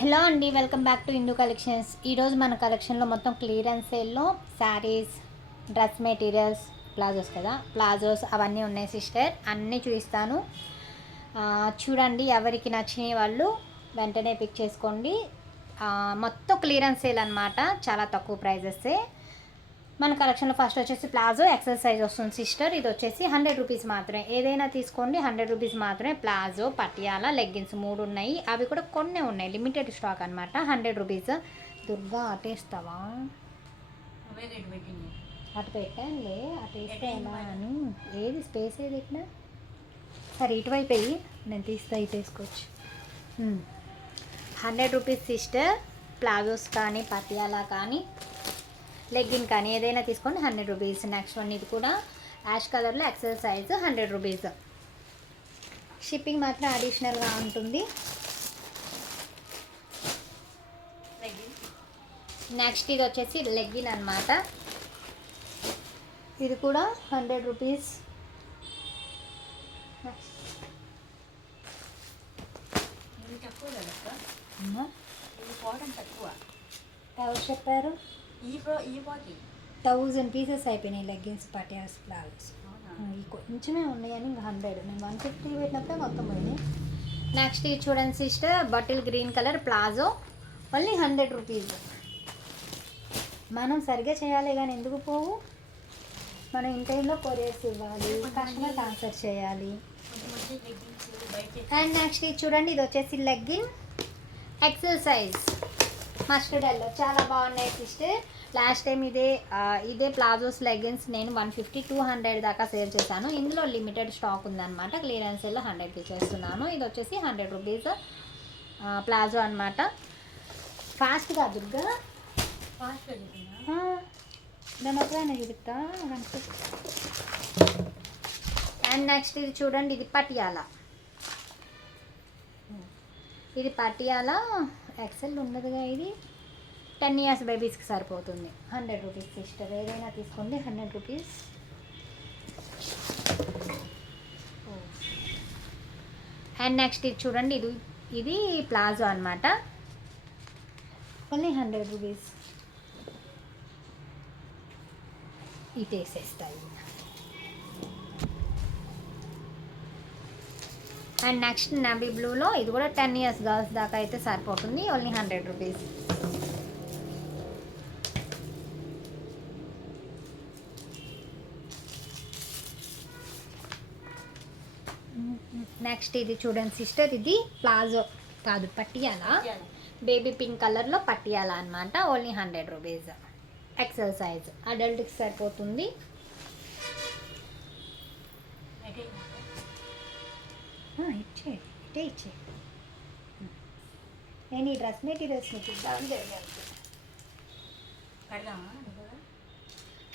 Hello అండి, welcome back to Hindu collections. ఈరోజు మన కలెక్షన్లో మొత్తం క్లియరెన్స్ సేల్లో శారీస్, డ్రెస్ మెటీరియల్స్, ప్లాజోస్ కదా, ప్లాజోస్ అవన్నీ ఉన్నాయి సిస్టర్. అన్నీ చూపిస్తాను. చూడండి, ఎవరికి నచ్చిన వాళ్ళు వెంటనే పిక్ చేసుకోండి. మొత్తం క్లియరెన్స్ సేల్ అనమాట, చాలా తక్కువ ప్రైజెస్సే. మన కలెక్షన్లో ఫస్ట్ వచ్చేసి ప్లాజో ఎక్సెల్ సైజ్ వస్తుంది సిస్టర్. ఇది వచ్చేసి 100 రూపీస్ మాత్రమే. ఏదైనా తీసుకోండి, 100 రూపీస్ మాత్రమే. ప్లాజో, పటియాలా, లెగ్గిన్స్ 3 ఉన్నాయి. అవి కూడా కొన్ని ఉన్నాయి, లిమిటెడ్ స్టాక్ అనమాట. 100 రూపీస్. దుర్గా అటేస్తావా? అటు పెట్టండి, అటు వేస్తే ఎలా అని. ఏది స్పేస్ ఏది ఇక్కడ? సరే, ఇటువైపు అయ్యి నేను తీస్తా, ఇటు వేసుకోవచ్చు. 100 రూపీస్ సిస్టర్. ప్లాజోస్ కానీ, పటియాలా కానీ, లెగ్గిన్ కానీ ఏదైనా తీసుకోండి, 100 రూపీస్. నెక్స్ట్ వన్ ఇది కూడా యాష్ కలర్లో ఎక్సెల్ సైజ్, 100 రూపీస్. షిప్పింగ్ మాత్రం అడిషనల్గా ఉంటుంది. నెక్స్ట్ ఇది వచ్చేసి లెగ్గిన్ అనమాట. ఇది కూడా 100 రూపీస్. ఎవరు చెప్పారు? 1000 పీసెస్ అయిపోయినాయి లెగ్గిన్స్, పటియాస్, ప్లాజోస్. కొంచెమే ఉన్నాయని ఇంకా 100. నేను 150 పెట్టినప్పుడే మొత్తం పోయినాయి. నెక్స్ట్ ఇది చూడండి sister, bottle green colour palazzo, only 100 rupees. మనం సరిగ్గా చేయాలి కానీ ఎందుకు పోవు? మనం ఇన్ టైంలో కొరియర్స్ ఇవ్వాలి, కస్టమర్కి ఆన్సర్ చేయాలి. అండ్ నెక్స్ట్ ఇది చూడండి, ఇది వచ్చేసి legging XL size mustard yellow, చాలా బాగున్నాయి సిస్టర్. లాస్ట్ టైం ఇదే ప్లాజోస్ లెగ్గిన్స్ నేను 150-200 దాకా సేల్ చేశాను. ఇందులో లిమిటెడ్ స్టాక్ ఉందన్నమాట. క్లియరెన్స్ సేల్లో 100కి చేస్తున్నాను. ఇది వచ్చేసి 100 రూపీస్ ప్లాజో అనమాట. ఫాస్ట్గా దుర్గా, దాని ఒకవేళ చూపిస్తా. అండ్ నెక్స్ట్ ఇది చూడండి, ఇది పటియాలా. ఇది పటియాలా ఎక్సెల్ ఉండదుగా. ఇది 10 ఇయర్స్ బేబీస్కి సరిపోతుంది. 100 రూపీస్ సిస్టర్. ఏదైనా తీసుకోండి, 100 రూపీస్. అండ్ నెక్స్ట్ ఇది చూడండి, ఇది ప్లాజో అనమాట, ఓన్లీ 100 రూపీస్. ఇటు వేసేస్తాయి. అండ్ నెక్స్ట్ నవీ బ్లూలో ఇది కూడా 10 ఇయర్స్ గర్ల్స్ దాకా అయితే సరిపోతుంది, ఓన్లీ 100 రూపీస్. నెక్స్ట్ ఇది చూడండి సిస్టర్, ఇది ప్లాజో కాదు, పటియాలా. బేబీ పింక్ కలర్లో పటియాలా అనమాట, ఓన్లీ 100 రూపీస్. ఎక్సెల్ సైజ్, అడల్ట్కి సరిపోతుంది. ఇచ్చే నేను ఈ డ్రెస్ మెటీరియల్స్ చూద్దామని జరిగాను.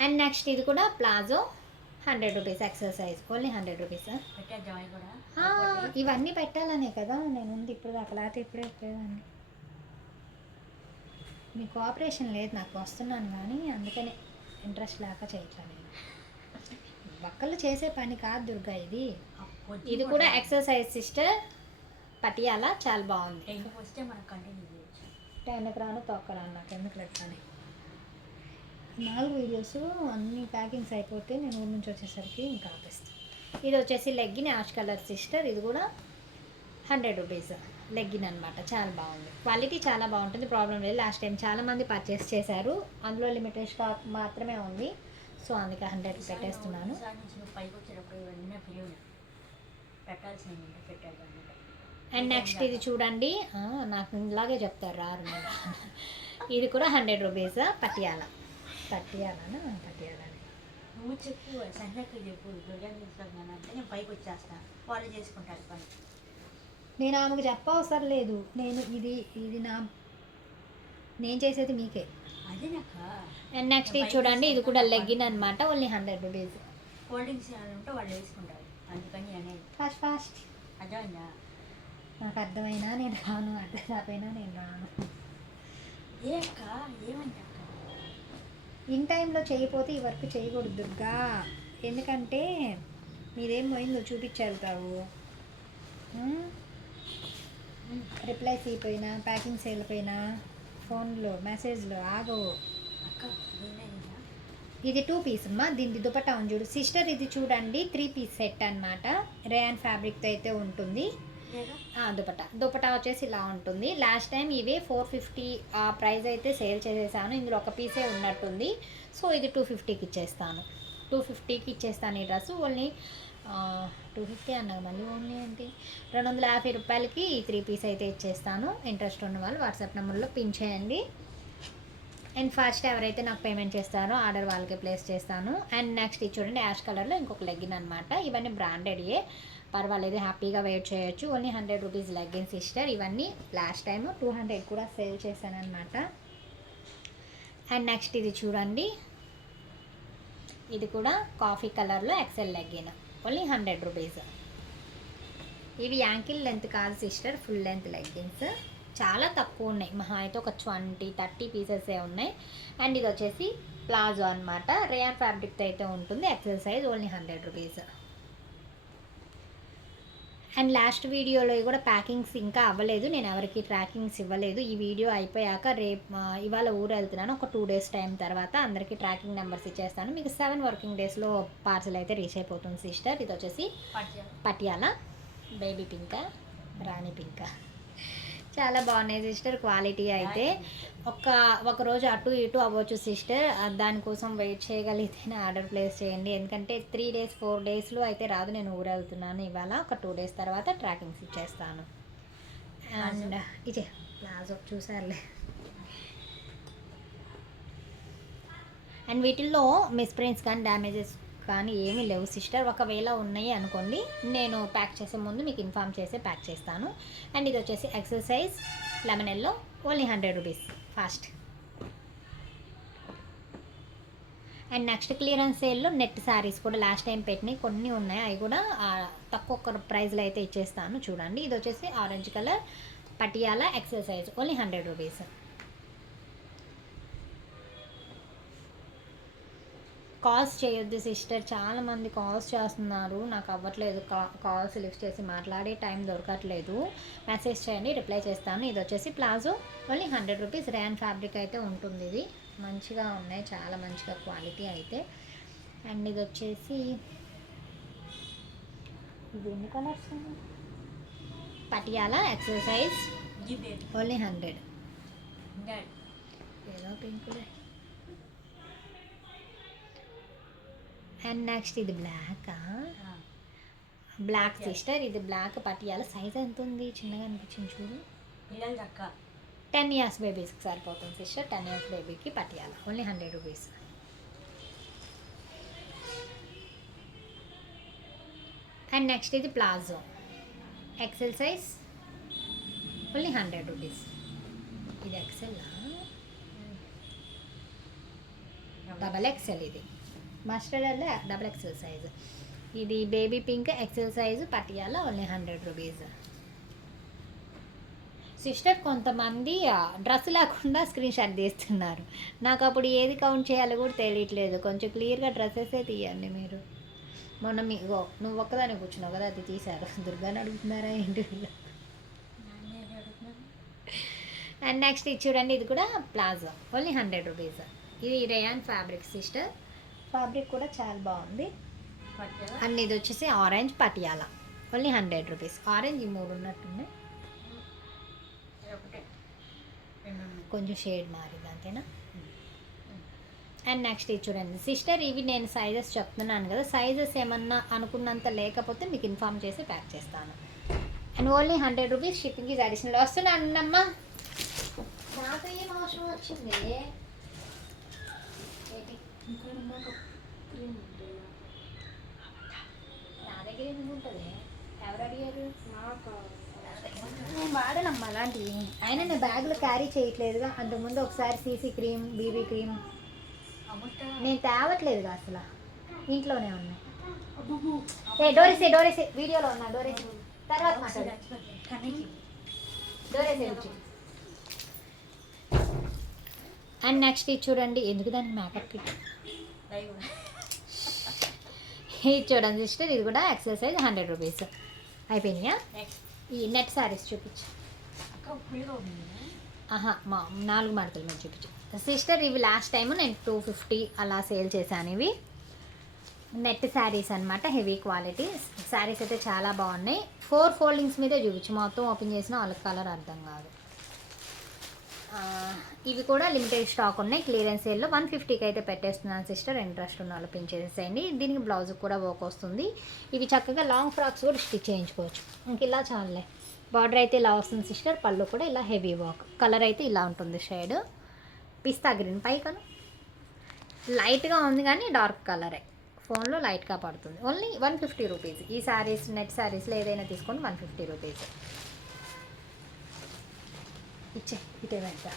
అండ్ నెక్స్ట్ ఇది కూడా palazzo, 100 rupees. XL size, only 100 rupees. ఇవన్నీ పెట్టాలనే కదా నేను ఉంది ఇప్పుడు దాకా, లేకపోతే ఇప్పుడే పెట్టేదాన్ని. మీ కోఆపరేషన్ లేదు, నాకు వస్తున్నాను కానీ అందుకనే ఇంట్రెస్ట్ లేక చేయట్లేదు. బక్కలు చేసే పని కాదు దుర్గా ఇది. ఇది కూడా ఎక్సెల్ సైజ్ సిస్టర్, పటియాలా, చాలా బాగుంది. టెన్కి రాను తొక్కరాను, నాకు ఎందుకు లెక్కని. 4 వీడియోస్ అన్ని ప్యాకింగ్స్ అయిపోతే నేను ఊరి నుంచి వచ్చేసరికి ఇంకా ఆపేస్తాను. ఇది వచ్చేసి లెగ్గిన్ యాష్ కలర్ సిస్టర్. ఇది కూడా 100 రూపీస్ లెగ్గిన్ అనమాట, చాలా బాగుంది. క్వాలిటీ చాలా బాగుంటుంది, ప్రాబ్లం లేదు. లాస్ట్ టైం చాలామంది పర్చేస్ చేశారు, అందులో లిమిటెడ్ స్టాక్ మాత్రమే ఉంది. సో అందుకే 100 పెట్టేస్తున్నాను. అండ్ నెక్స్ట్ ఇది చూడండి, నాకు ఇలాగే చెప్తారు రారు. ఇది కూడా 100 రూపీస్. పటియాలా, పటియాలానా, పటియాలా నువ్వు చెప్పు, సంజయ్కి చెప్పు, నేను పైకి వచ్చేస్తా, వాళ్ళు చేసుకుంటారు పని. నేను ఆమెకు చెప్పవసరం లేదు. ఇది నేను చేసేది మీకే. అదే నాకు. అండ్ నెక్స్ట్ ఇది చూడండి, ఇది కూడా లెగ్గిన్ అనమాట, ఓన్లీ 100 రూపీస్. కోల్డ్ డ్రింక్స్ ఉంటే వాళ్ళు వేసుకుంటారు, అందుకని అనేది. ఫాస్ట్ అర్థమైందా? నాకు అర్థమైనా నేను రాను, అర్థం కాకపోయినా నేను రాను. ఏ అక్క, ఏమంటే అక్క, ఇన్ టైంలో చేయకపోతే ఈ వర్క్ చేయకూడదు దుర్గా. ఎందుకంటే మీదేం పోయిందో చూపించి వెళ్తావు. రిప్లైస్ అయిపోయినా ప్యాకింగ్స్ వెళ్ళిపోయినా ఫోన్లో మెసేజ్లో ఆగవు. అక్క నేనేనా? ఇది 2 పీస్ అమ్మా. దీనికి దుపట్టా ఉంది చూడు సిస్టర్. ఇది చూడండి 3 పీస్ సెట్ అనమాట. రేయాన్ ఫ్యాబ్రిక్తో అయితే ఉంటుంది. లేదా దుపట్టా వచ్చేసి ఇలా ఉంటుంది. లాస్ట్ టైం ఇవే 450 ఆ ప్రైస్ అయితే సేల్ చేసేసాను. ఇందులో ఒక పీసే ఉన్నట్టుంది. సో ఇది 250కి ఇచ్చేస్తాను. 250కి ఇచ్చేస్తాను ఈ డ్రెస్. ఓన్లీ 250 అన్నది మళ్ళీ ఓన్లీ ఏంటి 250 రూపాయలకి ఈ 3 పీస్ అయితే ఇచ్చేస్తాను. ఇంట్రెస్ట్ ఉన్న వాళ్ళు వాట్సాప్ నెంబర్లో పిన్ చేయండి. అండ్ ఫస్ట్ ఎవరైతే నాకు పేమెంట్ చేస్తారో ఆర్డర్ వాళ్ళకి ప్లేస్ చేస్తాను. అండ్ నెక్స్ట్ ఇది చూడండి యాష్ కలర్లో ఇంకొక లెగ్గిన్ అనమాట. ఇవన్నీ బ్రాండెడ్యే, పర్వాలేదు, హ్యాపీగా వెయిట్ చేయొచ్చు. Only 100 rupees legging sister. ఇవన్నీ లాస్ట్ టైం 200 కూడా సేల్ చేశాను అనమాట. అండ్ నెక్స్ట్ ఇది చూడండి, ఇది కూడా కాఫీ కలర్లో ఎక్సెల్ లెగ్గిన్. Only 100 rupees. ఇవి యాంకిల్ లెంత్ కాదు సిస్టర్, ఫుల్ లెంత్ లెగ్గిన్స్. చాలా తక్కువ ఉన్నాయి, మహా అయితే ఒక 20-30 పీసెసే ఉన్నాయి. అండ్ ఇది వచ్చేసి ప్లాజో అనమాట. రేయాన్ ఫ్యాబ్రిక్తో అయితే ఉంటుంది. XL size. Only 100 rupees. And last వీడియోలో కూడా ప్యాకింగ్స్ ఇంకా అవ్వలేదు, నేను ఎవరికి ట్రాకింగ్స్ ఇవ్వలేదు. ఈ వీడియో అయిపోయాక ఇవాళ ఊరు వెళ్తున్నాను, ఒక 2 డేస్ టైం తర్వాత అందరికీ ట్రాకింగ్ నెంబర్స్ ఇచ్చేస్తాను. మీకు 7 వర్కింగ్ డేస్లో పార్సల్ అయితే రీచ్ అయిపోతుంది సిస్టర్. ఇది వచ్చేసి పటియాలా బేబీ పింకా, రాణి పింకా. చాలా బాగున్నాయి సిస్టర్. క్వాలిటీ అయితే ఒక రోజు అటు ఇటు అవ్వచ్చు సిస్టర్. దానికోసం వెయిట్ చేయగలిగితేనే ఆర్డర్ ప్లేస్ చేయండి. ఎందుకంటే 3 డేస్ 4 డేస్లో అయితే రాదు. నేను ఊరు వెళ్తున్నాను ఇవాళ. ఒక 2 డేస్ తర్వాత ట్రాకింగ్స్ ఇచ్చేస్తాను. అండ్ ఇదే ప్లాజో చూసారులే. అండ్ వీటిల్లో మిస్ప్రింట్స్ కానీ డ్యామేజెస్ కానీ ఏమీ లేవు సిస్టర్. ఒకవేళ ఉన్నాయి అనుకోండి, నేను ప్యాక్ చేసే ముందు మీకు ఇన్ఫామ్ చేసి ప్యాక్ చేస్తాను. అండ్ ఇది వచ్చేసి XL size lemon yellow. Only 100 rupees. Fast. And next clearance సేల్లో నెట్ శారీస్ కూడా లాస్ట్ టైం పెట్టినాయి కొన్ని ఉన్నాయి. అవి కూడా తక్కువ ప్రైస్లో అయితే ఇచ్చేస్తాను. చూడండి, ఇది వచ్చేసి orange colour Patiala XL size. Only 100 rupees. Calls చేయొద్దు సిస్టర్. చాలామంది కాల్స్ చేస్తున్నారు, నాకు అవ్వట్లేదు. కాల్స్ లిఫ్ట్ చేసి మాట్లాడే టైం దొరకట్లేదు. మెసేజ్ చేయండి, రిప్లై చేస్తాను. ఇది వచ్చేసి palazzo. Only 100 rupees. Rayon fabric అయితే ఉంటుంది. ఇది మంచిగా ఉన్నాయి, చాలా మంచిగా క్వాలిటీ అయితే. అండ్ ఇది వచ్చేసి ఇది ఎన్ని colours Patiala XL size. Only 100. ఏదో పింకులే. అండ్ నెక్స్ట్ ఇది బ్లాక్ సిస్టర్. ఇది బ్లాక్ పటియాల. సైజ్ ఎంత ఉంది, చిన్నగా అనిపించింది చూడు. 10 ఇయర్స్ బేబీస్కి సరిపోతుంది సిస్టర్. 10 ఇయర్స్ బేబీకి Patiala. Only 100 rupees. And next ఇది palazzo XL size. Only 100 rupees. ఇది ఎక్సెల్, డబల్ ఎక్సెల్. ఇది మస్టర్డ్ డబుల్ ఎక్సెల్ సైజు. ఇది baby pink XL size Patiala. Only 100 rupees. Sister కొంతమంది డ్రెస్ లేకుండా స్క్రీన్ షాట్ తీస్తున్నారు. నాకు అప్పుడు ఏది కౌంట్ చేయాలో కూడా తెలియట్లేదు. కొంచెం క్లియర్గా డ్రెస్సెసే తీయండి మీరు. మొన్న నువ్వు ఒక్కదాన్ని కూర్చున్నావు కదా, అది తీశారు. దుర్గాని అడుగుతున్నారా ఏంటి? అండ్ నెక్స్ట్ ఇది చూడండి, ఇది కూడా ప్లాజో. Only 100 rupees. ఇది రేయాన్ ఫ్యాబ్రిక్ సిస్టర్. ఫ్యాబ్రిక్ కూడా చాలా బాగుంది. అండ్ ఇది వచ్చేసి orange Patiala. Only 100 rupees. Orange ఈ 3 ఉన్నట్టున్నాయి, కొంచెం షేడ్ మారింది అంతేనా. అండ్ నెక్స్ట్ ఇది చూడండి సిస్టర్. ఇవి నేను సైజెస్ చెప్తున్నాను కదా, సైజెస్ ఏమన్నా అనుకున్నంత లేకపోతే మీకు ఇన్ఫామ్ చేసి ప్యాక్ చేస్తాను. And only 100 rupees. Shipping is additional. వస్తున్నానమ్మా, నాకు ఏం అవసరం వచ్చింది. నా దగ్గర ఎందుకు ఉంటుంది? ఎవరు అడిగారు? నేను వాడనమ్మా అలాంటివి. అయినా నేను బ్యాగ్లో క్యారీ చేయట్లేదుగా. అంతకుముందు ఒకసారి సీసీ క్రీమ్, బీబీ క్రీమ్ నేను తేవట్లేదుగా అసలు, ఇంట్లోనే ఉన్నాయి. డోరేసే వీడియోలో ఉన్నా. డోరేసే తర్వాత మాట్లాడు. డోరేసే వచ్చి. అండ్ నెక్స్ట్ ఇది చూడండి, ఎందుకు దానికి మేకప్ కిట్. ఇది చూడండి సిస్టర్. ఇది కూడా ఎక్సెల్ సైజ్ 100 రూపీస్. అయిపోయినాయా? ఈ నెట్ శారీస్ చూపించు. ఫుల్గా ఉంది. ఆహా, 4 మడతలు మీద చూపించు సిస్టర్. ఇవి లాస్ట్ టైం నేను 250 అలా సేల్ చేశాను. ఇవి నెట్ శారీస్ అనమాట, హెవీ క్వాలిటీ శారీస్ అయితే చాలా బాగున్నాయి. 4 ఫోల్డింగ్స్ మీదే చూపించు, మొత్తం ఓపెన్ చేసిన వాళ్ళకి కలర్ అర్థం కాదు. ఇవి కూడా లిమిటెడ్ స్టాక్ ఉన్నాయి, క్లియరెన్స్ సేల్లో 150కి అయితే పెట్టేస్తున్నాను సిస్టర్. ఇంట్రెస్ట్ ఉన్న వాళ్ళు పిన్ చేసేయండి. దీనికి బ్లౌజ్ కూడా వర్క్ వస్తుంది. ఇవి చక్కగా లాంగ్ ఫ్రాక్స్ కూడా స్టిచ్ చేయించుకోవచ్చు. ఇంక ఇలా చాలే. బార్డర్ అయితే ఇలా వస్తుంది సిస్టర్, పళ్ళు కూడా ఇలా హెవీ వర్క్. కలర్ అయితే ఇలా ఉంటుంది, షేడ్ పిస్తా గ్రీన్ పైకను లైట్గా ఉంది కానీ డార్క్ కలరే, ఫోన్లో లైట్గా పడుతుంది. Only 150 rupees. ఈ శారీస్ నెట్ శారీస్లో ఏదైనా తీసుకోండి 150 రూపీస్. ఇచ్చే ఇటే వెంట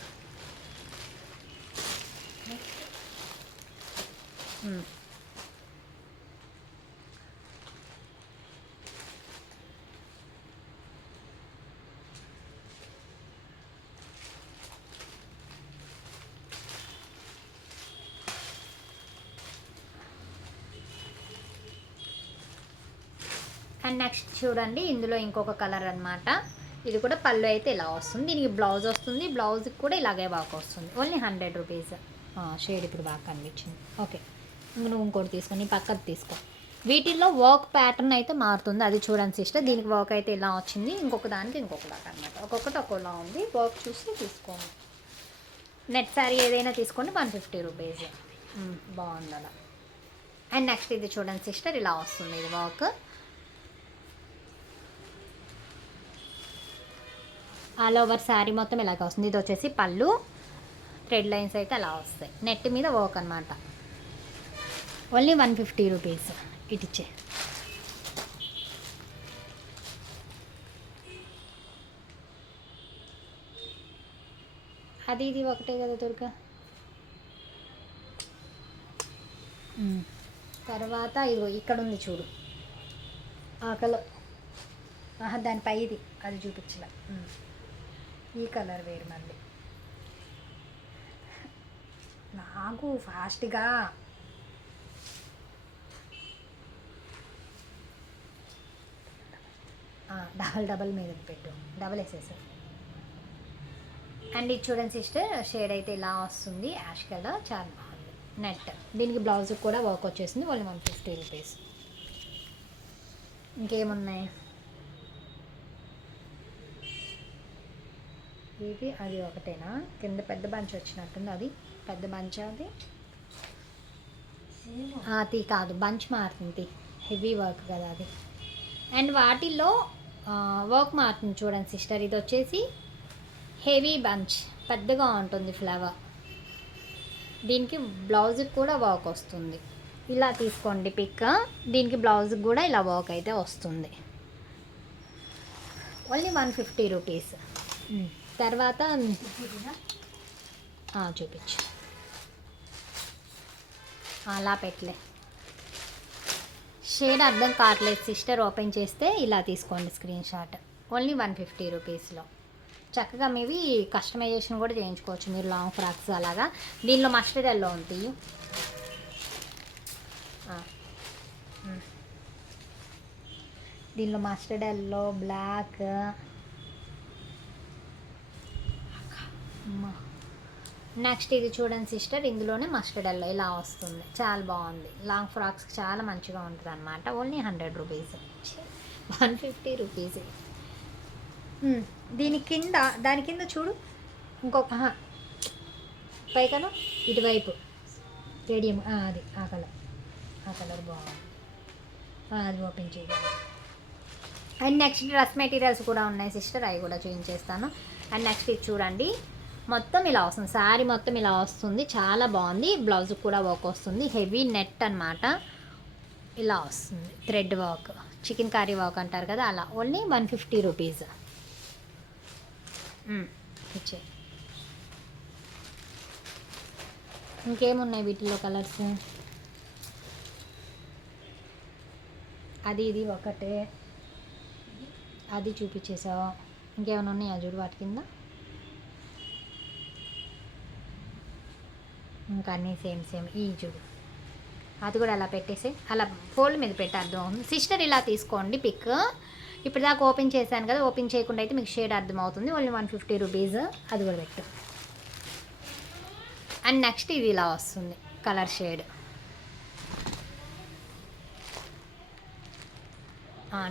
అండ్ నెక్స్ట్ చూడండి, ఇందులో ఇంకొక కలర్ అనమాట. ఇది కూడా పళ్ళు అయితే ఇలా వస్తుంది. దీనికి బ్లౌజ్ వస్తుంది, బ్లౌజ్కి కూడా ఇలాగే బాగా వస్తుంది. Only 100 rupees. షేడ్ ఇప్పుడు బాగా కనిపించింది. ఓకే, నువ్వు ఇంకోటి తీసుకొని పక్కకు తీసుకో. వీటిల్లో వర్క్ ప్యాటర్న్ అయితే మారుతుంది, అది చూడండి సిస్టర్. దీనికి వర్క్ అయితే ఇలా వచ్చింది, ఇంకొక దానికి ఇంకొకలాగా అనమాట. ఒక్కొక్కటి ఒక్కోలా ఉంది. వర్క్ చూసి తీసుకోండి. నెట్ శారీ ఏదైనా తీసుకోండి 150 రూపీస్. బాగుంది అలా. అండ్ నెక్స్ట్ ఇది చూడండి సిస్టర్, ఇలా వస్తుంది. ఇది వర్క్ ఆల్ ఓవర్ శారీ మొత్తం ఇలాగ వస్తుంది. ఇది వచ్చేసి పళ్ళు, థ్రెడ్ లైన్స్ అయితే అలా వస్తాయి. నెట్ మీద వర్క్ అనమాట. Only 150 rupees. ఇటిచ్చే అది ఇది ఒకటే కదా దొరక. తర్వాత ఇదిగో ఇక్కడ ఉంది చూడు, ఆకలో దానిపై ఇది అది చూపించలే. ఈ కలర్ వేరు మళ్ళీ నాకు ఫాస్ట్గా. డబల్ మీద పెట్టు, డబల్ వేసేసారు. అండ్ ఇది చూడండి సిస్టర్, షేడ్ అయితే ఇలా వస్తుంది, యాష్ కలర్, చాలా బాగుంది. నెట్ దీనికి బ్లౌజ్ కూడా వర్క్ వచ్చేసింది. Only 150 rupees. ఇంకేమున్నాయి, ఇది అది ఒకటేనా? కింద పెద్ద బంచ్ వచ్చినట్టుంది, అది పెద్ద బంచ్. అది కాదు, బంచ్ మారుతుంది, హెవీ వర్క్ కదా అది. అండ్ వాటిల్లో వర్క్ మారుతుంది చూడండి సిస్టర్. ఇది వచ్చేసి హెవీ బంచ్, పెద్దగా ఉంటుంది ఫ్లవర్. దీనికి బ్లౌజ్కి కూడా వర్క్ వస్తుంది. ఇలా తీసుకోండి పిక్. దీనికి బ్లౌజ్కి కూడా ఇలా వర్క్ అయితే వస్తుంది. Only 150 rupees. తర్వాత చూపించు, అలా పెట్టలే. షేడ్ అర్థం కావట్లేదు సిస్టర్, ఓపెన్ చేస్తే ఇలా తీసుకోండి స్క్రీన్ షాట్. ఓన్లీ 150 రూపీస్లో చక్కగా మీవి కస్టమైజేషన్ కూడా చేయించుకోవచ్చు మీరు, లాంగ్ ఫ్రాక్స్ అలాగా. దీనిలో మస్టర్డ్ ఎల్లో ఉంది. దీనిలో మస్టర్డ్ ఎల్లో, బ్లాక్, నెక్స్ట్ ఇది చూడండి సిస్టర్, ఇందులోనే మస్టర్డ్ ఎల్లో ఇలా వస్తుంది. చాలా బాగుంది, లాంగ్ ఫ్రాక్స్కి చాలా మంచిగా ఉంటుంది అనమాట. Only 100 rupees. 150 రూపీస్. దాని కింద చూడు ఇంకొక పైకను ఇటువైపు స్టేడియం, అది ఆ కలర్ బాగుంది, అది ఓపెన్ చేయాలి. అండ్ నెక్స్ట్ డ్రెస్ మెటీరియల్స్ కూడా ఉన్నాయి సిస్టర్, అవి కూడా చూపించేస్తాను. అండ్ నెక్స్ట్ ఇది చూడండి, మొత్తం ఇలా వస్తుంది, శారీ మొత్తం ఇలా వస్తుంది, చాలా బాగుంది. బ్లౌజ్ కూడా వర్క్ వస్తుంది, హెవీ నెట్ అనమాట. ఇలా వస్తుంది, thread work, chicken curry work అంటారు కదా అలా. Only 150 rupees. ఇచ్చే ఇంకేమున్నాయి వీటిలో కలర్స్, అది ఇది ఒకటే, అది చూపించేసావా? ఇంకేమైనా ఉన్నాయా చూడు వాటి కింద. ఇంకా అన్నీ సేమ్ ఈ చూడు, అది కూడా అలా పెట్టేసి అలా ఫోల్డ్ మీద పెట్టేద్దాం సిస్టర్. ఇలా తీసుకోండి పిక్. ఇప్పుడు దాకా ఓపెన్ చేశాను కదా, ఓపెన్ చేయకుండా అయితే మీకు షేడ్ అర్థమవుతుంది. Only 150 rupees. అది కూడా పెట్టు. అండ్ నెక్స్ట్ ఇది ఇలా వస్తుంది కలర్ షేడ్.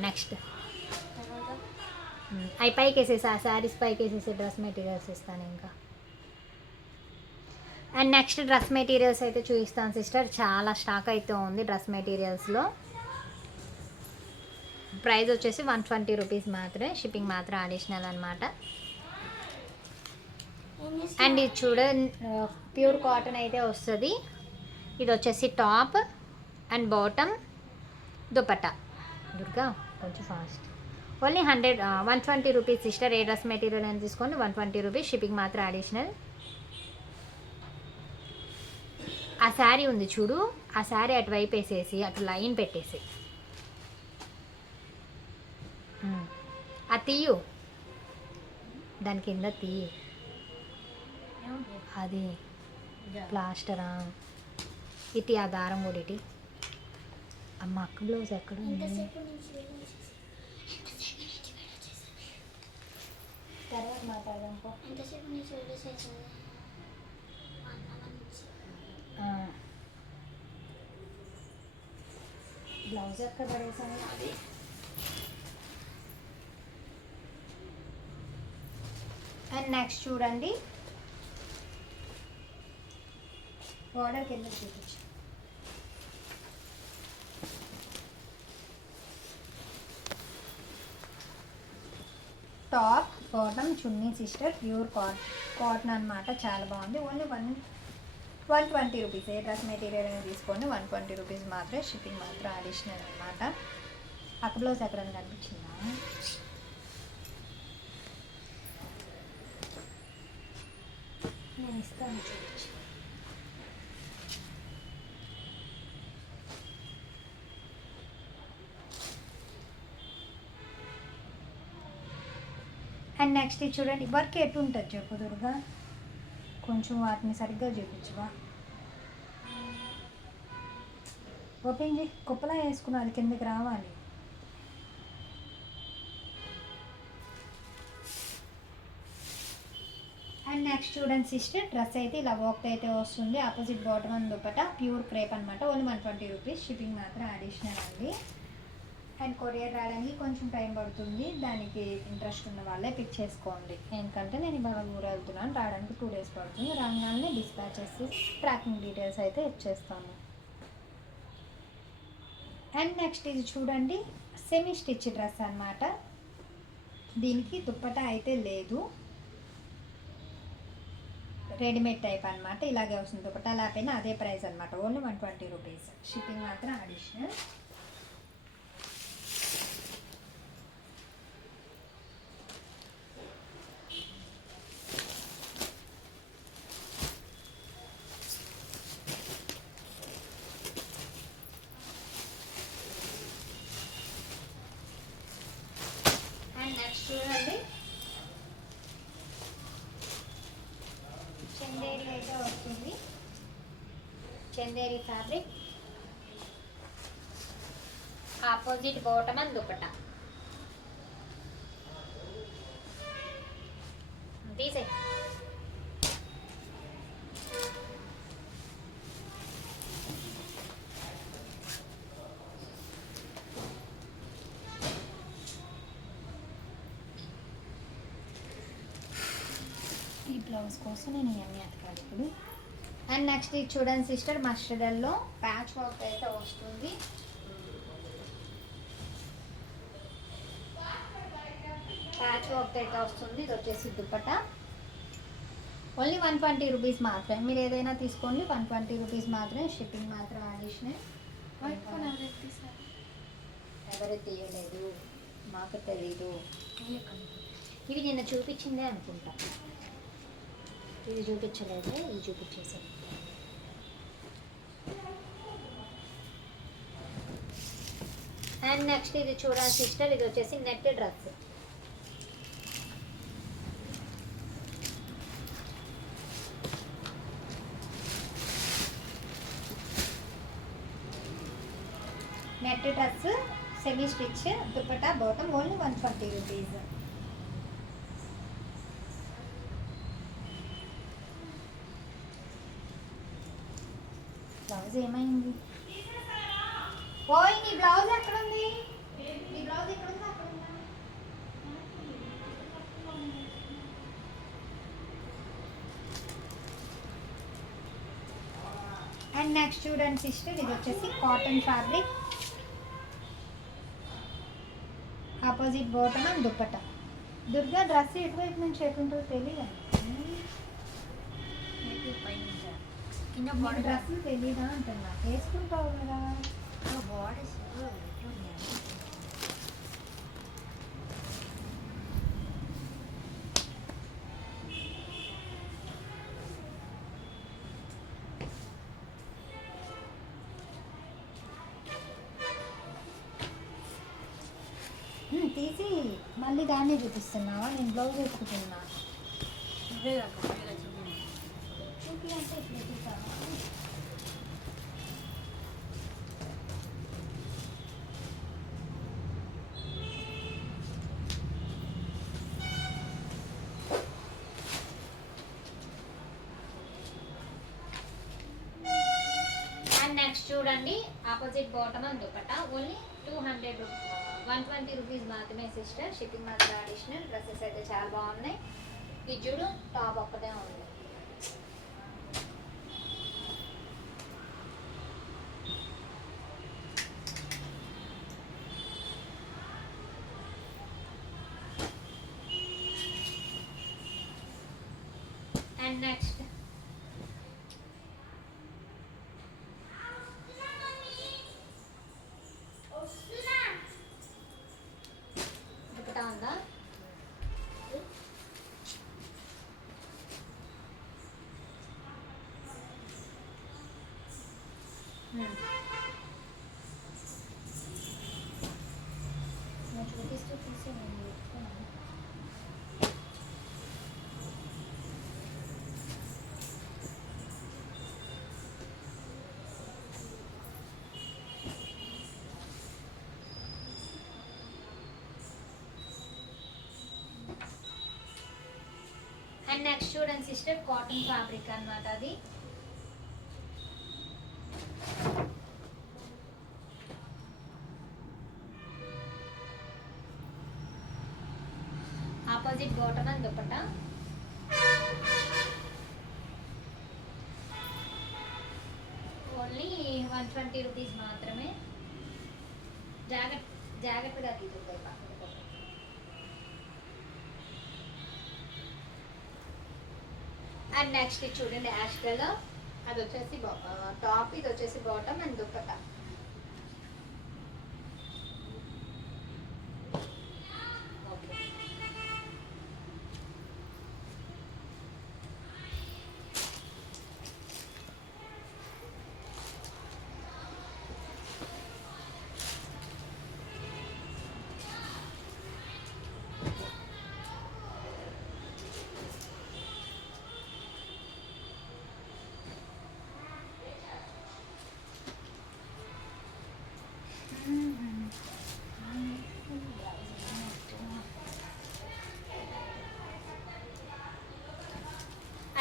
నెక్స్ట్ అవి పైకి వేసేసి, ఆ శారీస్ పైకి వేసేసి డ్రెస్ మెటీరియల్స్ ఇస్తాను ఇంకా. అండ్ నెక్స్ట్ డ్రెస్ మెటీరియల్స్ అయితే చూపిస్తాను సిస్టర్. చాలా స్టాక్ అయితే ఉంది డ్రెస్ మెటీరియల్స్లో. ప్రైస్ వచ్చేసి 120 రూపీస్ మాత్రమే, షిప్పింగ్ మాత్రం అడిషనల్ అనమాట. అండ్ ఇది చూడ ప్యూర్ కాటన్ అయితే వస్తుంది. ఇది వచ్చేసి top and bottom, dupatta. Durga కొంచెం ఫాస్ట్. Only 120 rupees sister. ఏ డ్రెస్ మెటీరియల్ అని తీసుకోండి 120 రూపీస్, షిప్పింగ్ మాత్రం అడిషనల్. ఆ శారీ ఉంది చూడు, ఆ శారీ అటువైపు వేసేసి అటు లైన్ పెట్టేసి ఆ తీయు, దాని కింద తీయి. అది ప్లాస్టరా ఇటు, ఆ దారం కూడా ఇటు. అమ్మ అక్క బ్లౌజ్ ఎక్కడ ఉంది? తర్వాత మాట్లాడదాం. బ్లౌజ్ ఎక్కడ పడేసాను? అండ్ నెక్స్ట్ చూడండి, ఆర్డర్ కింద చూపించు. Top bottom chunni sister, pure cotton అనమాట. చాలా బాగుంది. Only 120 rupees. ఏ డ్రెస్ మెటీరియల్ అనేది తీసుకోండి 120 రూపీస్ మాత్రమే, షిప్పింగ్ మాత్రం అడిషనల్ అనమాట. అక్క బ్లౌజ్ ఎక్కడైనా కనిపించిందా? నేను ఇస్తాను చూపించి. అండ్ నెక్స్ట్ ఇది చూడండి, వర్క్ ఎటు ఉంటుంది చెప్పు దుర్గా, కొంచెం వాటిని సరిగ్గా చూపించవా? ఓపెన్ చేయి. కుప్పలా వేసుకున్నా, అది కిందకి రావాలి. అండ్ నెక్స్ట్ చూడండి సిస్టర్, డ్రెస్ అయితే ఇలా వర్క్ అయితే వస్తుంది. Opposite bottom and dupatta pure crepe అనమాట. ఓన్లీ 120 రూపీస్, షిప్పింగ్ మాత్రం అడిషనల్ అండి. అండ్ కొరియర్ రావడానికి కొంచెం టైం పడుతుంది. దానికి ఇంట్రెస్ట్ ఉన్న వాళ్ళే పిక్ చేసుకోండి. ఎందుకంటే నేను ఇవాళ ఊరు వెళ్తున్నాను, రావడానికి 2 డేస్ పడుతుంది. రాగానే డిస్పాచ్ చేసి ట్రాకింగ్ డీటెయిల్స్ అయితే ఇచ్చేస్తాము. అండ్ నెక్స్ట్ ఇది చూడండి, సెమీ స్టిచ్ డ్రెస్ అనమాట. దీనికి దుప్పటా అయితే లేదు, రెడీమేడ్ టైప్ అనమాట. ఇలాగే వస్తుంది దుపట్టా, లేకపోయినా అదే ప్రైస్ అనమాట. ఓన్లీ 120 రూపీస్, షిప్పింగ్ మాత్రం అడిషనల్. అండ్ నెక్స్ట్ చూడండి, చందేరి అయితే వస్తుంది. Chanderi fabric, opposite bottom and dupatta. తీసే ఈ బ్లౌజ్ కోసం నేను ఇవన్నీ అతకాలి ఇప్పుడు. అండ్ నెక్స్ట్ ఇది చూడండి సిస్టర్, మస్టర్డ్లో ప్యాచ్ వర్క్ అయితే వస్తుంది. ప్యాచ్ వర్క్ అయితే వస్తుంది. ఇది వచ్చేసి దుపట్టా. ఓన్లీ 120 రూపీస్ మాత్రమే. మీరు ఏదైనా తీసుకోండి 120 రూపీస్ మాత్రమే, షిప్పింగ్ మాత్రం అడిషనల్. ఎవరు తీయలేదు, మాకు తెలీదు. ఇవి నిన్న చూపించిందే అనుకుంటా. ఇది చూపించలేదు, ఇది చూపించేసాను. అండ్ నెక్స్ట్ ఇది చూడాలి సిస్టర్, ఇది వచ్చేసి net dress. Net dress semi stitch dupatta bottom only 140 rupees. Blouse ఏమైంది? ఓయ్ నీ బ్లౌజ్ ఎక్కడుంది? నీ బ్లౌజ్ ఎక్కడుంది? అక్కడ ఉందా? అండ్ నెక్స్ట్ చూడండి సిస్టర్, ఇది వచ్చేసి cotton fabric, opposite bottom and dupatta. Durga dress ఎటువైపు నుంచి ఎటుంటుందో తెలియదు. కింద బార్డర్ డ్రెస్ తెలీదా అంటున్నా, వేసుకుంటావు కదా. బార్డర్స్ తీసి మళ్ళీ దాన్ని చూపిస్తున్నావా? నేను బ్లౌజ్ వేసుకుంటున్నా. నువ్వే కాక చూపి అంటే ఇట్లా చూసావా? అండ్ నెక్స్ట్ చూడండి opposite bottom and dupatta only 120 rupees మాత్రమే సిస్టర్. షిప్పింగ్ మాత్రం అడిషనల్. డ్రెస్సెస్ అయితే చాలా బాగున్నాయి. ఇది చూడు టాప్ ఒక్కటే ఉంది. అండ్ నెక్స్ట్ దుపట్టా ఉందా? నేను చూపిస్తూ తీసి నేను పెట్టుకున్నాను. అండ్ నెక్స్ట్ చూడండి సిస్టర్, కాటన్ ఫ్యాబ్రిక్ అన్నమాట అది. Opposite bottom and dupatta. Only 120 rupees మాత్రమే. జాగ్రత్తగా తీసుకుంటాయి పక్కన. అండ్ నెక్స్ట్ ఇది చూడండి యాష్ కలర్, అది వచ్చేసి టాప్, ఇది వచ్చేసి bottom and dupatta. Okay.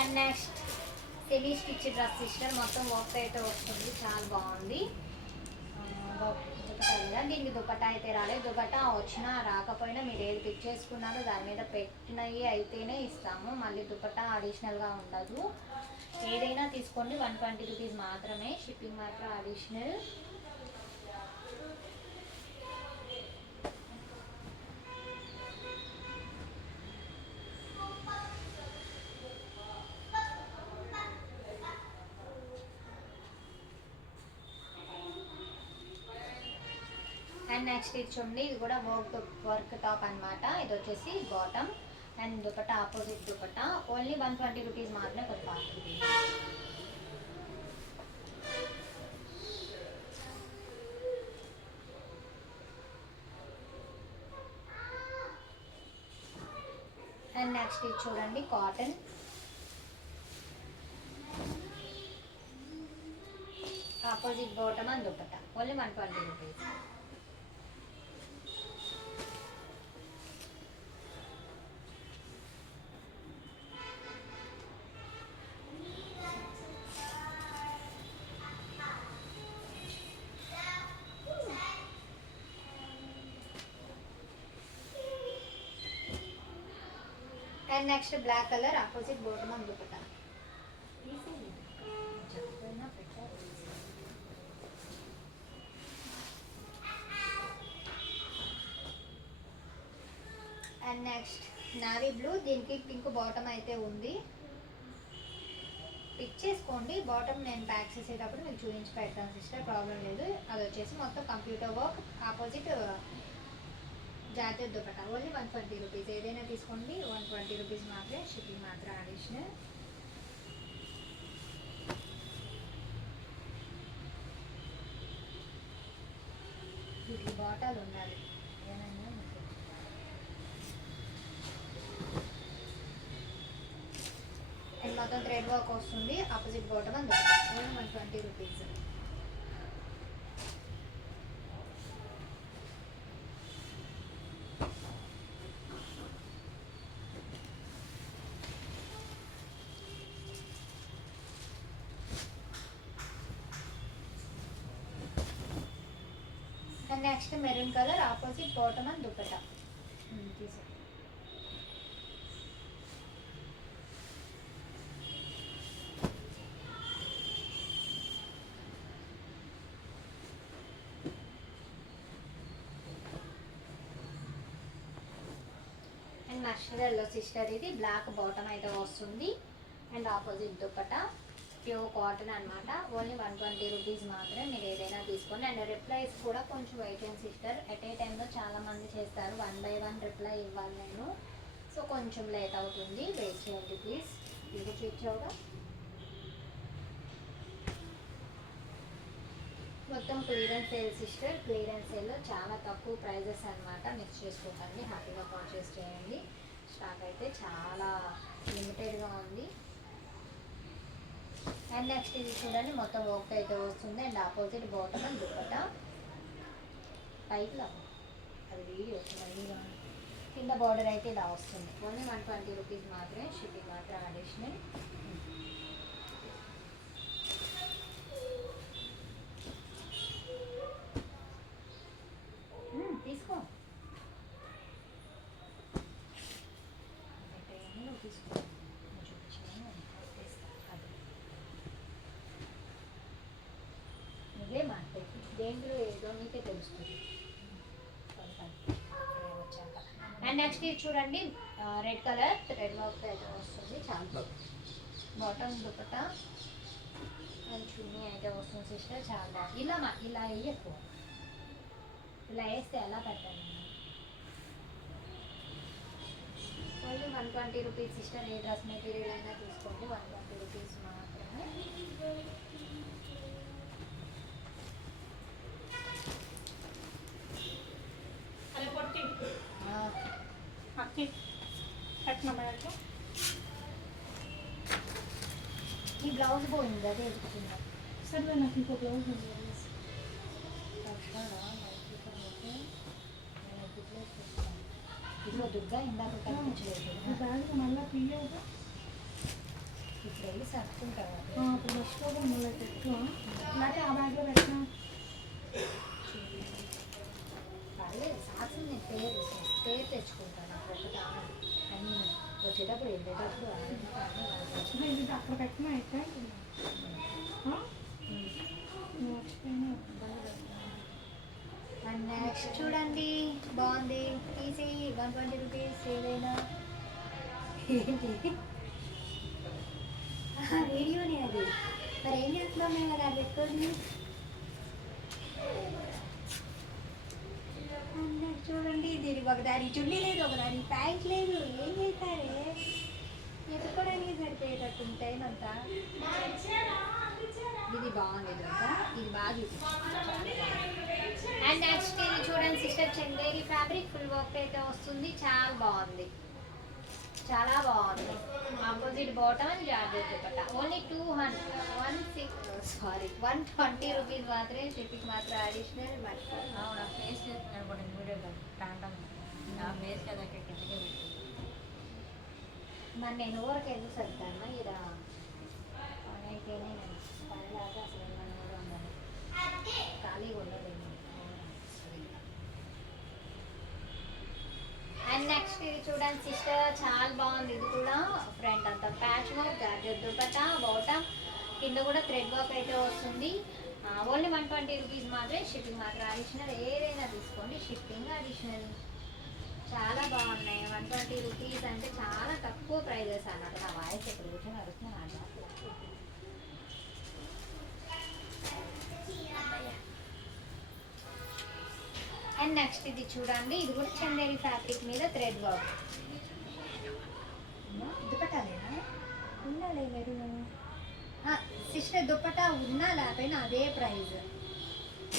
And next semi stitch dress sister, మొత్తం వర్క్ అయితే వస్తుంది, చాలా బాగుంది. దీనికి దుపట్టా అయితే రాలేదు. దుపట్టా వచ్చినా రాకపోయినా మీరు ఏది పిక్ చేసుకున్నారో దాని మీద పెట్టినవి అయితేనే ఇస్తాము. మళ్ళీ దుపట్టా అడిషనల్గా ఉండదు. ఏదైనా తీసుకోండి 120 రూపీస్ మాత్రమే. షిప్పింగ్ మాత్రం అడిషనల్. అండ్ నెక్స్ట్ ఇది చూడండి, ఇది కూడా వర్క్ టాప్ అన్నమాట. ఇది వచ్చేసి bottom and dupatta, opposite dupatta only 120 rupees మాత్రమే. కొంచెం ఫాస్ట్. అండ్ నెక్స్ట్ ఇది చూడండి cotton, opposite bottom and dupatta only 120 rupees. And next black colour opposite bottom and dupatta. And next navy blue, దీనికి పింక్ బాటమ్ అయితే ఉంది. పిక్ చేసుకోండి, బాటమ్ నేను ప్యాక్ చేసేటప్పుడు మీకు చూపించి పెడతాను సిస్టర్, ప్రాబ్లం లేదు. అది వచ్చేసి మొత్తం కంప్యూటర్ వర్క్, ఆపోజిట్ జాతీయ దుపట్టా. Only 120 rupees. ఏదైనా తీసుకోండి, 120 రూపీస్ మాత్రమే, షిప్పింగ్ మాత్రం అడిషనల్. వీటికి బాటాలు ఉండాలి ఏమైనా మీకు. అండ్ మొత్తం థ్రెడ్ వర్క్ వస్తుంది, ఆపోజిట్ బాటమ్ అని దొరుకుతుంది. Only 120 rupees. And next maroon colour opposite bottom and dupatta. తీసే అండ్ మస్టర్డ్ ఎల్లో సిస్టర్, ఇది బ్లాక్ బాటమ్ అయితే వస్తుంది and opposite dupatta. Pure cotton అనమాట. ఓన్లీ 120 రూపీస్ మాత్రమే. మీరు ఏదైనా తీసుకోండి. అండ్ రిప్లైస్ కూడా కొంచెం wait and sister, at a టైంలో చాలామంది చేస్తారు, 1 by 1 రిప్లై ఇవ్వాలి నేను, సో కొంచెం లేట్ అవుతుంది, వెయిట్ చేయండి ప్లీజ్. ఇది చూపించావుగా మొత్తం క్లియరెన్స్ సేల్ సిస్టర్. క్లియరెన్స్ సేల్లో చాలా తక్కువ ప్రైజెస్ అనమాట, మిక్స్ చేసుకోకండి, హ్యాపీగా పర్చేస్ చేయండి. స్టాక్ అయితే చాలా లిమిటెడ్గా ఉంది. అండ్ నెక్స్ట్ ఇది చూడండి, మొత్తం వర్క్ అయితే వస్తుంది and opposite bottom and dupatta. పైకిలో అది వీడియో కింద బార్డర్ అయితే ఇలా వస్తుంది. ఓన్లీ 120 రూపీస్ మాత్రమే, షిప్పింగ్ మాత్రం అడిషనల్. తీసుకో తీసుకో, చూపించాను నువ్వే మాట్లాడి దేంట్లో ఏదో నీకే తెలుస్తుంది. వచ్చాక అండ్ నెక్స్ట్ ఇది చూడండి, రెడ్ కలర్ రెడ్ వర్క్ అయితే వస్తుంది, చాలా బాటమ్ దుపట్టా అండ్ చున్నీ అయితే వస్తుంది సిస్టర్, చాలా బాగుంది. ఇలా వేయకు, ఇలా వేస్తే ఎలా పెట్టాలి. Only 120 rupees sister. ఏ డ్రెస్ మెటీరియల్ అయినా తీసుకోండి, 120 రూపీస్ మాత్రమే. అరే పొట్టి అక్కి కట్టిన మేడకు ఈ బ్లౌజ్ పోయింది, అదే ఎదుగుతుందా. సరే నాకు ఇంకో బ్లౌజ్ ఉంది. ఇదిగో దుర్గా ఇందాక కనిపించలేదు, బ్యాగ్ మళ్ళీ పియ్యవుగా. ఇప్పుడు వెళ్ళి సర్దుకుంటావా. ఇప్పుడు బస్లో మళ్ళీ ఎక్కువ లేకపోతే ఆ బ్యాగ్లో పెట్టినా పర్లేదు, సాక్స్ నేను పేరు తెచ్చుకుంటాను ఒకటి అన్నీ వచ్చేటప్పుడు వెళ్ళేటప్పుడు ఇది అక్కడ పెట్టినా అయితే అండ్ నెక్స్ట్ చూడండి, బాగుంది, ఈజీ 120 రూపీస్. ఏదైనా ఏంటి వీడియోనే అది, మరి ఏం చేస్తున్నాం మేము కదా పెట్టుకోండి. చూడండి, దీనికి ఒకదాని చున్నీ లేదు, ఒకదాని ప్యాంట్ లేదు, ఏం చేస్తారే ఎత్తుకోవడానికి సరిపోయేటట్టు టైం అంతా. ఇది బాగుంది కదా, ఇది బాగా చూపిస్తుంది. అండ్ నెక్స్ట్ ఇది చూడండి sister, Chanderi fabric full work అయితే వస్తుంది, చాలా బాగుంది, చాలా బాగుంది. Opposite bottom and georgette dupatta. Only 120 rupees మాత్రమే, షిప్పింగ్ మాత్రం అడిషనల్. నా ఫేస్ చేస్తున్నాను కూడా వీడియో ప్రాంతం నా ఫేస్ కదా కిందకే పెట్టి మరి నేను ఊరికి ఎందుకు సర్దాను ఇలా అయితేనే నేను పనిలాగా అసలు ఏమైనా కూడా ఉండాలి, ఖాళీగా ఉండలేదు. అండ్ నెక్స్ట్ ఇది చూడండి సిస్టర్, చాలా బాగుంది. ఇది కూడా ఫ్రంట్ అంతా patch work, georgette dupatta, bottom కింద కూడా థ్రెడ్ వర్క్ అయితే వస్తుంది. ఓన్లీ 120 రూపీస్ మాత్రమే. షిప్పింగ్ మాత్రం అడిషనల్, ఏదైనా తీసుకోండి షిప్పింగ్ అడిషనల్. చాలా బాగున్నాయి. 120 రూపీస్ అంటే చాలా తక్కువ ప్రైజెస్ అన్నమాట. నా వాయిస్ ఎక్కడ కూర్చొని అడుగుతున్నాను. అండ్ నెక్స్ట్ ఇది చూడండి, ఇది కూడా చందేరి ఫ్యాబ్రిక్ మీద థ్రెడ్ వర్క్. దుపట్టాలేనా? ఉండాలి మెరూన్. సిస్టర్ దుపట్టా ఉన్నా లేకపోయినా అదే ప్రైస్.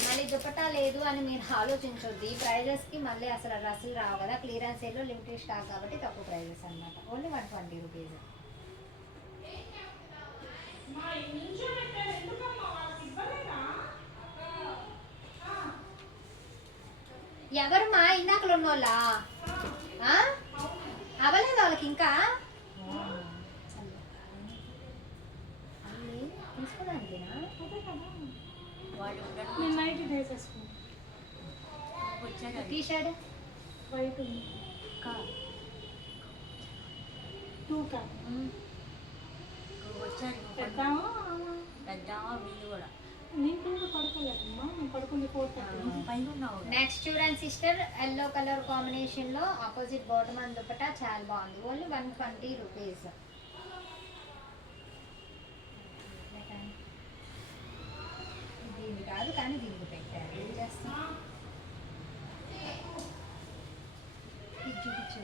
మళ్ళీ దుపట్టా లేదు అని మీరు ఆలోచించొద్దు. ఈ ప్రైజెస్కి మళ్ళీ అసలు డ్రెస్సులు రావు కదా. క్లియరెన్స్ సేల్లో లిమిటెడ్ స్టాక్ కాబట్టి తక్కువ ప్రైజెస్ అన్నమాట. Only 120 rupees. ఎవరు మా ఇందాకలు ఉన్నోళ్ళ అవ్వలేదు వాళ్ళకి ఇంకా తీసుకోవడానికేనా? వాళ్ళు నేను నైట్ డ్రెస్ వేసుకుంటాను. వచ్చాక టీ షర్ట్ వైట్ ఉంది. టూ కాదు వచ్చారు పెద్దామా పెద్దామా వీళ్ళు కూడా నేను టూ పడుకోలేదమ్మా. నేను పడుకుంది 4:30. పైన ఉన్నావు నెక్స్ట్ చూడండి సిస్టర్, ఎల్లో కలర్ కాంబినేషన్ లో ఆపోజిట్ బాటమ్ అండ్ దుపట్టా చాలా బాగుంది. Only 120 rupees. దీన్ని కాదు కానీ దీనికి పెట్టారు. ఏం చేస్తాం? ఇది చూపించు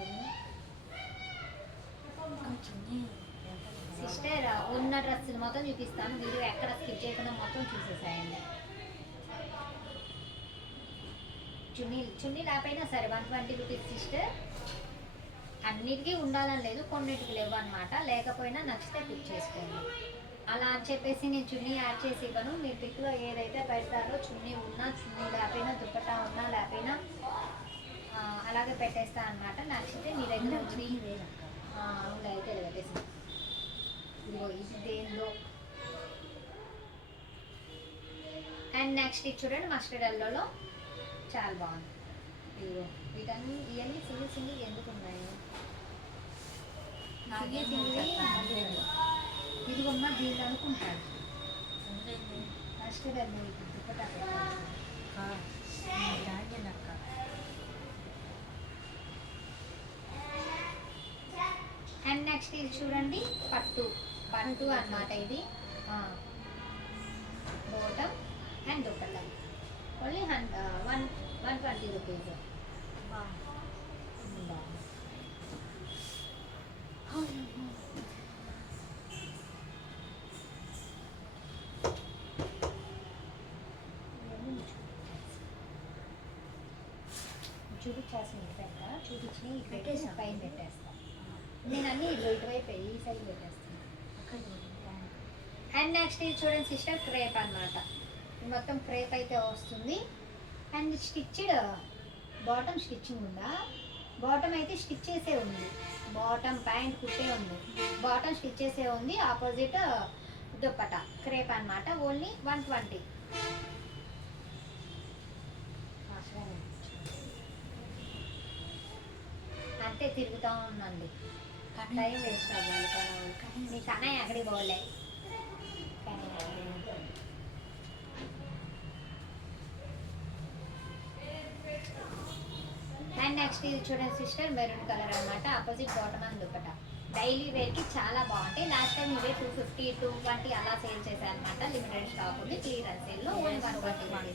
సిస్టర్. ఉన్న డ్రెస్సులు మొత్తం చూపిస్తాను. వీడియో ఎక్కడ స్కిప్ చేయకుండా మొత్తం చూసేసాయండి. చున్నీ లేకపోయినా సరే 120 రూపీస్ సిస్టర్. అన్నిటికీ ఉండాలని లేదు, కొన్నిటికి లేవు అనమాట. లేకపోయినా నచ్చితే పిక్ చేసుకోండి. అలా అని చెప్పేసి నేను చున్నీ యాడ్ చేసి ఇవ్వను. మీ పిక్లో ఏదైతే పెడతారో చున్నీ ఉన్నా చున్నీ లేకపోయినా దుపట్టా ఉన్నా లేకపోయినా అలాగే పెట్టేస్తా అనమాట. నచ్చితే మీ దగ్గర అవును అయితే పెట్టేసి ఇదిగో ఇది దేందో. అండ్ నెక్స్ట్ ఇది చూడండి మస్టర్డ్ ఎల్లోలో చాలా బాగుంది. ఇదిగో ఇవన్నీ సింగిల్ ఎందుకు ఉన్నాయి? ఇదిగోమ్మా దీన్ని అనుకుంటాను. మస్టర్డ్ ఎల్లో ఇది దుపట్టా అండ్ నెక్స్ట్ ఇది చూడండి పట్టు అన్నమాట. ఇది bottom and dupatta only 120 rupees. చూపించాల్సిన చూపించి పెట్టేసి పైన పెట్టేస్తాను. నేను అన్నీ ఇటువైపు ఈ సైడ్ పెట్టేస్తాను. అండ్ నెక్స్ట్ ఇది చూడండి సిస్టర్, క్రేప్ అనమాట. మొత్తం క్రేప్ అయితే వస్తుంది. అండ్ స్టిచ్డ్ బాటమ్ స్టిచ్చింగ్ ఉందా? బాటమ్ అయితే స్టిచ్ చేసే ఉంది. బాటమ్ ప్యాంట్ కుట్టే ఉంది. బాటమ్ స్టిచ్ చేసే ఉంది. ఆపోజిట్ దుపట్టా క్రేప్ అనమాట. ఓన్లీ 120. అంతే తిరుగుతూ ఉందండి. టైం వేస్ట్ అవ్వాలి పని. మీ కన్నయ్య ఎక్కడికి పోలే. అండ్ నెక్స్ట్ ఇది చూడండి సిస్టర్, మెరూన్ కలర్ అనమాట. Opposite bottom and dupatta daily వేర్కి చాలా బాగుంటాయి. లాస్ట్ టైం ఇవే 250 220 అలా సేల్ చేశాను అనమాట. లిమిటెడ్ స్టాక్ ఉంది. క్లియరెన్స్ సేల్లో ఓన్లీ 120.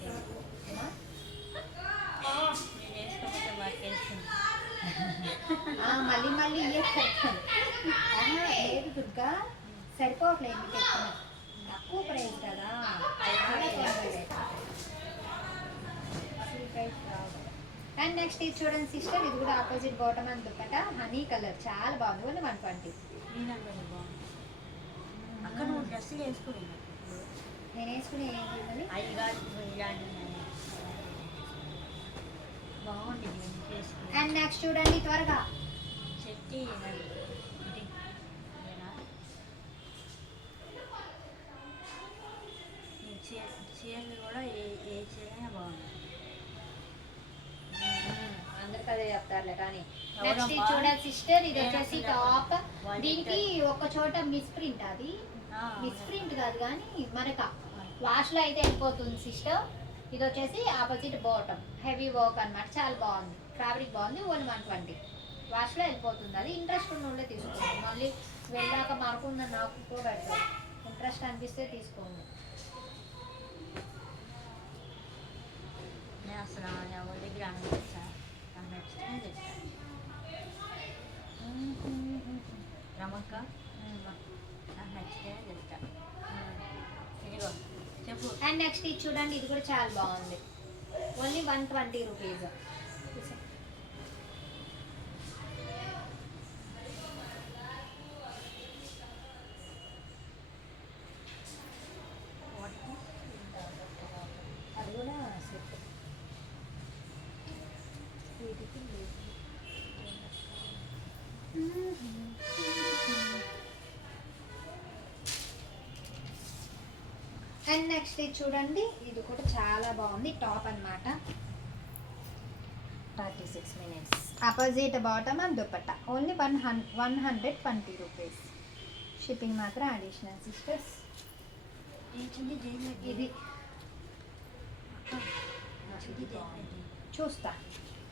మళ్ళీ ఇయ్యే లేదు దుర్గా, సరిపోవట్లేదు. మీకు ఎక్కువ తక్కువ ప్రైస్ కదా. అండ్ నెక్స్ట్ ఇది చూడండి సిస్టర్, ఇది కూడా opposite bottom and dupatta honey colour చాలా బాగుంది. ఓన్లీ 120. అక్కడ నువ్వు డ్రెస్సులు వేసుకోవాలి. నేను వేసుకుని ఏంటి మరి అవి కాదు బాగుంది. అండ్ నెక్స్ట్ చూడండి త్వరగా చెట్టి చీరలు కూడా ఏ చీరైనా బాగుంది. అందరికి అదే చెప్తారులే కానీ. ఎవరమ్మా? నెక్స్ట్ ఇది చూడండి సిస్టర్, ఇది నేను వచ్చేసి అసలు టాప్. వాళ్ళు దీనికి ఒక చోట మిస్ ప్రింట్, అది ఆ, మిస్ ప్రింట్ కాదు కానీ మనక వాష్లో అయితే వెళ్ళిపోతుంది సిస్టర్. ఇది వచ్చేసి ఆపోజిట్ బాటమ్, హెవీ వర్క్ అన్నమాట, చాలా బాగుంది, ఫ్యాబ్రిక్ బాగుంది. ఓన్లీ 120 వాష్లో వెళ్ళిపోతుంది. అది ఇంట్రెస్ట్ ఉన్న వాళ్ళే తీసుకోండి, మళ్ళీ వెళ్ళాక మారుకుందని నాకు కూడా పెడతారు. ఇంట్రెస్ట్ అనిపిస్తే తీసుకోండి. నేను అసలు ఎవరి దగ్గర ఆనందిస్తా, నాకు నచ్చితేనే తెస్తా. రమక్క నాకు నచ్చితేనే తెస్తా. ఇదిగో చెప్పు. అండ్ నెక్స్ట్ ఇది చూడండి, ఇది కూడా చాలా బాగుంది. Only 120 rupees. అది కూడా సెట్. వీటికి లేదు. అండ్ నెక్స్ట్ ఇది చూడండి, ఇది కూడా చాలా బాగుంది, టాప్ అన్నమాట. 36 minutes, opposite bottom and dupatta. Only 120 rupees. Shipping మాత్రం అడిషనల్ సిస్టర్స్. చిన్ని దేని ఇది చిన్ని దేని చూస్తా,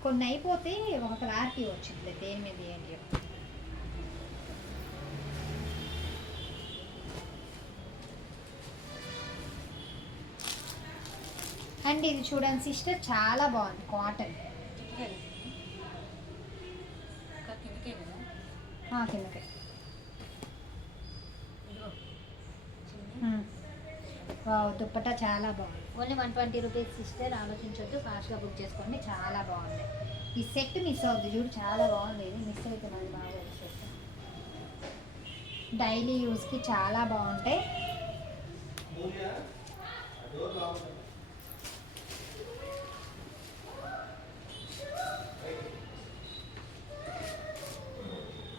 కొన్ని అయిపోతే ఒక క్లారిటీ వచ్చింది దేని మీద ఏంటి. అండ్ ఇది చూడండి సిస్టర్, చాలా బాగుంది, కాటన్. కిందకే కదా. కిందకి. ఇదిగో చిన్ని దుప్పట్టా చాలా బాగుంది. Only 120 rupees sister. ఆలోచించొద్దు, ఫాస్ట్గా బుక్ చేసుకోండి, చాలా బాగుంది. ఈ సెట్ మిస్ అవుద్ది చూడు, చాలా బాగుంది. ఇది మిస్ అయితే మళ్ళీ బాగా సెట్. డైలీ యూస్కి చాలా బాగుంటాయి.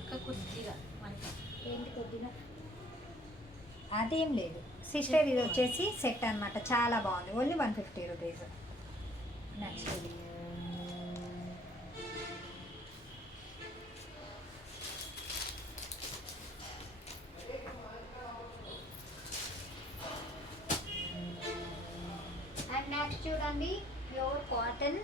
ఇంకా కొద్దిగా మనకి ఏంటి కొద్దిగా, అదేం లేదు సిస్టర్. ఇది వచ్చేసి సెట్ అన్నమాట, చాలా బాగుంది. Only 150 rupees. Next and next చూడండి, ప్యూర్ కాటన్.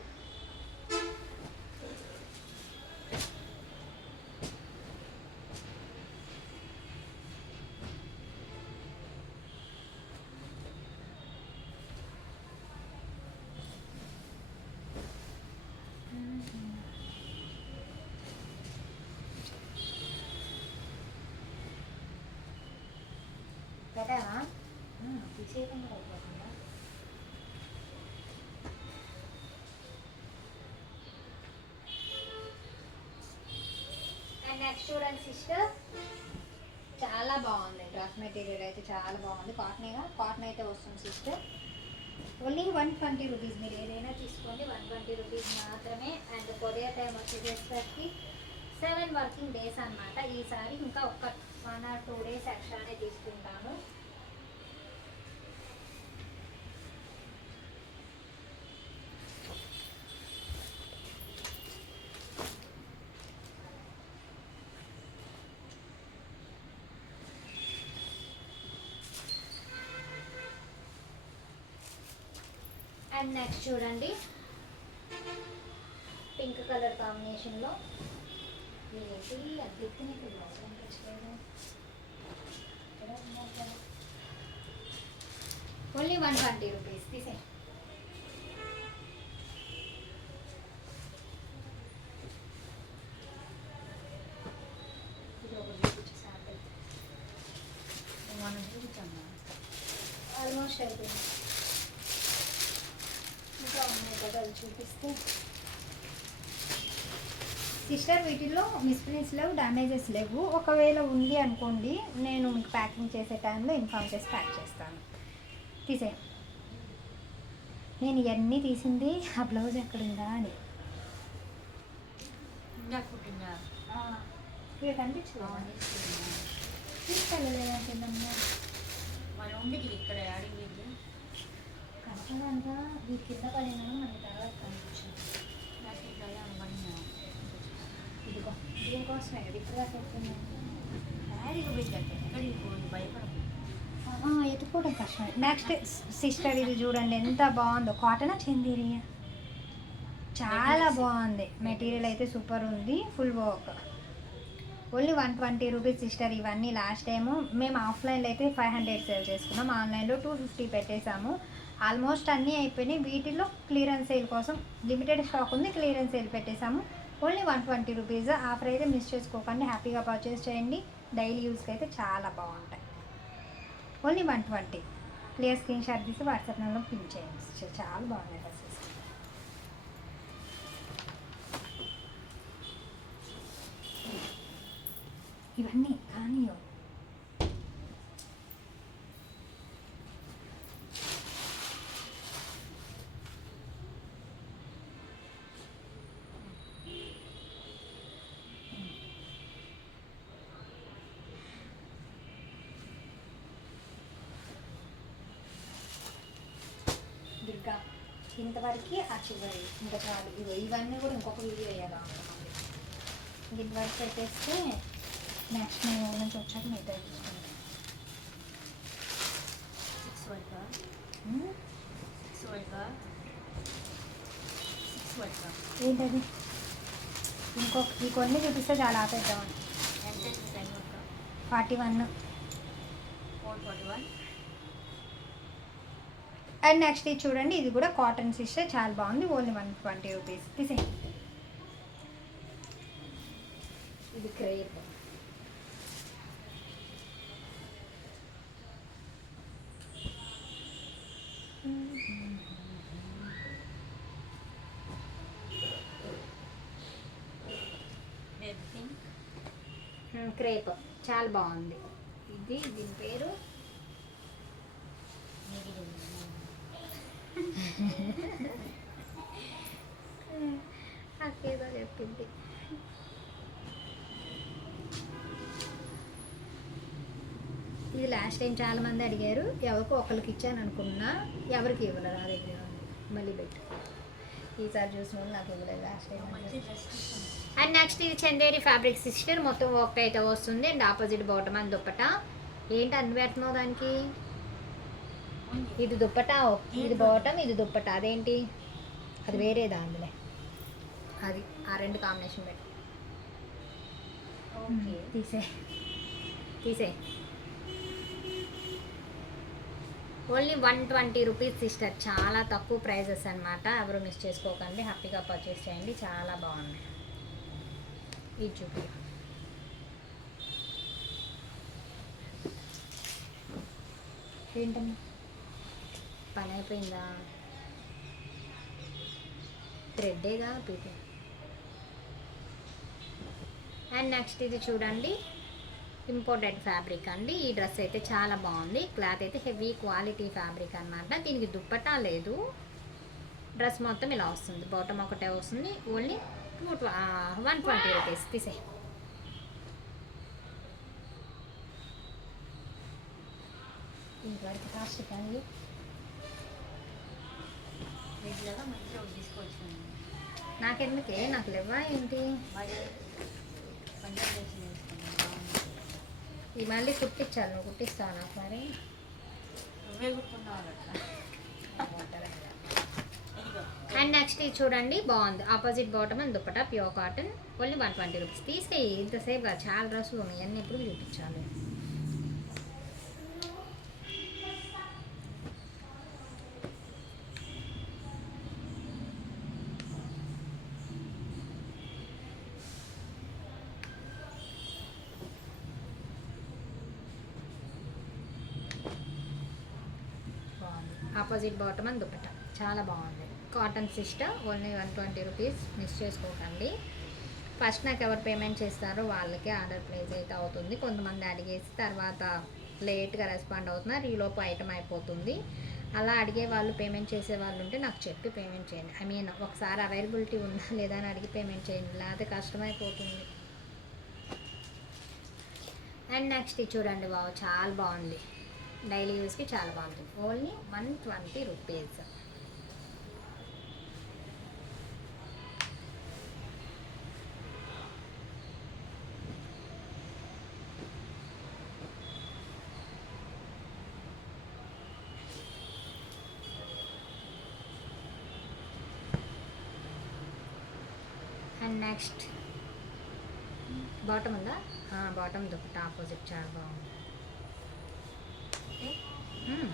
పెట్టావా? తీసేయకుండా అయిపోతుందా? అండ్ నెక్స్ట్ చూడండి సిస్టర్, చాలా బాగుంది. డ్రెస్ మెటీరియల్ అయితే చాలా బాగుంది. కాటన్ అయితే వస్తుంది సిస్టర్. Only 120 rupees. మీరు ఏదైనా తీసుకోండి, 120 రూపీస్ మాత్రమే. అండ్ కొరియర్ టైం వచ్చేసరికి 7 వర్కింగ్ డేస్ అన్నమాట. ఈసారి ఇంకా ఒక 1 or 2 డేస్ ఎక్స్ట్రానే తీసుకుంటాను. అండ్ నెక్స్ట్ చూడండి, పింక్ కలర్ కాంబినేషన్లో ఓన్లీ 120 రూపీస్. తీసే ఇది ఒకటి శాంపిల్. మనం చూపించమ్మా. ఆల్మోస్ట్ అయిపోయింది, ఇంకా ఉన్నాయి కదా, అది చూపిస్తే. సిస్టర్ వీటిల్లో మిస్ప్రింట్స్ లేవు, డ్యామేజెస్ లేవు. ఒకవేళ ఉంది అనుకోండి, నేను మీకు ప్యాకింగ్ చేసే టైంలో ఇన్ఫామ్ చేసి ప్యాక్ చేస్తాను. తీసే, నేను ఇవన్నీ తీసింది ఆ బ్లౌజ్ ఎక్కడుందా అని. ఇందాకుంటుందా ఇవి కనిపించలేదు, తీసుకెళ్ళలేదంటుందమ్మా. మనం ఉండేది ఇక్కడ అడిగి కనపడంగా వీటి కింద పడినా మనకి తర్వాత కనిపించింది. నాకు ఇక్కడ అనుకున్నాను. ఇదిగో దీనికోసమే కదా ఇప్పుడు చెప్తున్నాను. డాడీకి పెట్టాక ఎక్కడికి పోను భయపడము. ఎత్తుకోవడం కష్టం. నెక్స్ట్ సిస్టర్ ఇది చూడండి ఎంత బాగుందో, కాటనా చందేరియా, చాలా బాగుంది. మెటీరియల్ అయితే సూపర్ ఉంది, full work. Only 120 rupees sister. ఇవన్నీ లాస్ట్ టైము మేము ఆఫ్లైన్లో అయితే 500 సేల్ చేసుకున్నాం, ఆన్లైన్లో 250 పెట్టేశాము. ఆల్మోస్ట్ అన్నీ అయిపోయినాయి. వీటిలో క్లియరెన్స్ సేల్ కోసం లిమిటెడ్ స్టాక్ ఉంది, క్లియరెన్స్ సేల్ పెట్టేశాము. Only 120 rupees. ఆఫర్ అయితే మిస్ చేసుకోకండి, హ్యాపీగా పర్చేస్ చేయండి. డైలీ యూస్కి అయితే చాలా బాగుంటాయి. ఓన్లీ 120. క్లియర్ స్క్రీన్ షాట్ తీసి వాట్సాప్ నెంబర్లో పిన్ చేయండి సిస్టర్, చాలా బాగున్నాయి డ్రెస్సెస్. ఇవన్నీ కానీ దుర్గా ఇంతవరకు ఆ చివరి ఇంకా చాలు. ఇవన్నీ కూడా ఇంకొక వీడియో వేయాలి అనుకున్నాను. ఇంతవరకు పెట్టేస్తే నెక్స్ట్ నేను నుంచి వచ్చాక మిగతా చూసుకుంటాను. 6 వరకు 6 వరకు 6 వరకు ఏంటది ఈ కొన్ని చూపిస్తే చాలా ఆపేద్దామని. ఎంత 10 వరకు 41. 441. అండ్ నెక్స్ట్ ఇది చూడండి, ఇది కూడా కాటన్ సిస్టర్, చాలా బాగుంది. Only 120 rupees. తీసేయండి. ఇది క్రేప్. క్రేప్ చాలా బాగుంది. దీని పేరు నాకేదో చెప్పింది. ఇది లాస్ట్ టైం చాలా మంది అడిగారు, ఎవరికో ఒకరికి ఇచ్చాను అనుకున్నా, ఎవరికి ఇవ్వలేదు. నా దగ్గర ఉంది, మళ్ళీ పెట్టు. ఈసారి చూసిన వాళ్ళు నాకు ఇవ్వలేదు లాస్ట్ టైం. అండ్ నెక్స్ట్ ఇది చందేరి ఫ్యాబ్రిక్ సిస్టర్, మొత్తం వర్క్ అయితే వస్తుంది. అండ్ ఆపోజిట్ బాటమ్ అని దుప్పటా. ఏంటి అన్ని పెడుతున్నావు దానికి? ఇది దుప్పటా, ఇది బాటమ్, ఇది దుప్పటా. అదేంటి అది వేరేదా? అందులో అది ఆ రెండు కాంబినేషన్ పెట్టు. తీసే ఓన్లీ 120 రూపీస్ సిస్టర్, చాలా తక్కువ ప్రైజెస్ అనమాట. ఎవరు మిస్ చేసుకోకండి, హ్యాపీగా పర్చేస్ చేయండి, చాలా బాగున్నాయి. ఇది చూపి. ఏంటమ్మా పని అయిపోయిందా? థ్రెడ్డేగా పీపీ. అండ్ నెక్స్ట్ ఇది చూడండి, ఇంపోర్టెడ్ ఫ్యాబ్రిక్ అండి. ఈ డ్రెస్ అయితే చాలా బాగుంది. క్లాత్ అయితే హెవీ క్వాలిటీ ఫ్యాబ్రిక్ అనమాట. దీనికి దుప్పటా లేదు, డ్రెస్ మొత్తం ఇలా వస్తుంది. బాటమ్ ఒకటే వస్తుంది. Only 120 rupees. తీసే. ఇంతవరకు కాస్ట్ కానీ నాకెందుకే, నాకు లేవా ఏంటి? ఈ మళ్ళీ కుట్టించాలి, నువ్వు కుట్టిస్తావు నాకు మరి. అండ్ నెక్స్ట్ ఇది చూడండి, బాగుంది. Opposite bottom and dupatta, pure cotton. Only 120 rupees. తీసేయి, ఇంతసేపు చాలా డ్రెస్సులు ఉన్నాయి, అన్నీ ఎప్పుడు చూపించాలి. ఆపోజిట్ బాటమ్ అండ్ దుప్పటా చాలా బాగుంది. Cotton sister, only 120 rupees. Miss చేసుకోకండి. ఫస్ట్ నాకు ఎవరు పేమెంట్ చేస్తారో వాళ్ళకి ఆర్డర్ ప్లేస్ అయితే అవుతుంది. కొంతమంది అడిగేసి తర్వాత లేట్గా రెస్పాండ్ అవుతున్నారు, ఈలోపు ఐటమ్ అయిపోతుంది. అలా అడిగే వాళ్ళు, పేమెంట్ చేసే వాళ్ళు ఉంటే నాకు చెప్పి పేమెంట్ చేయండి. ఐ మీన్ ఒకసారి అవైలబిలిటీ ఉందా లేదా అని అడిగి పేమెంట్ చేయండి, లేకపోతే కష్టమైపోతుంది. అండ్ నెక్స్ట్ ఇది చూడండి, బాబు చాలా బాగుంది. డైలీ యూస్కి చాలా బాగుంటుంది. Only 120 rupees. నెక్స్ట్ బాటమ్ ఉందా? బాటమ్ దుప్పట ఆపోజిట్ చాలా బాగుంది. ఓకే. మ్మ్.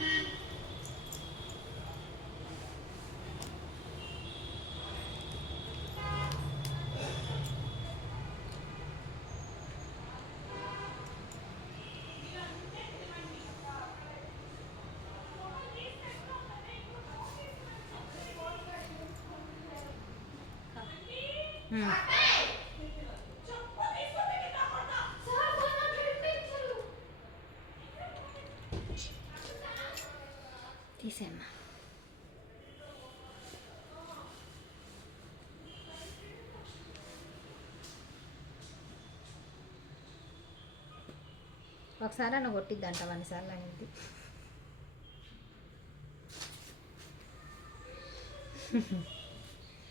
మ్మ్. తీసేమ్మా. ఒకసారి అన్న కొట్టిద్దంట 100 సార్లు అనేది.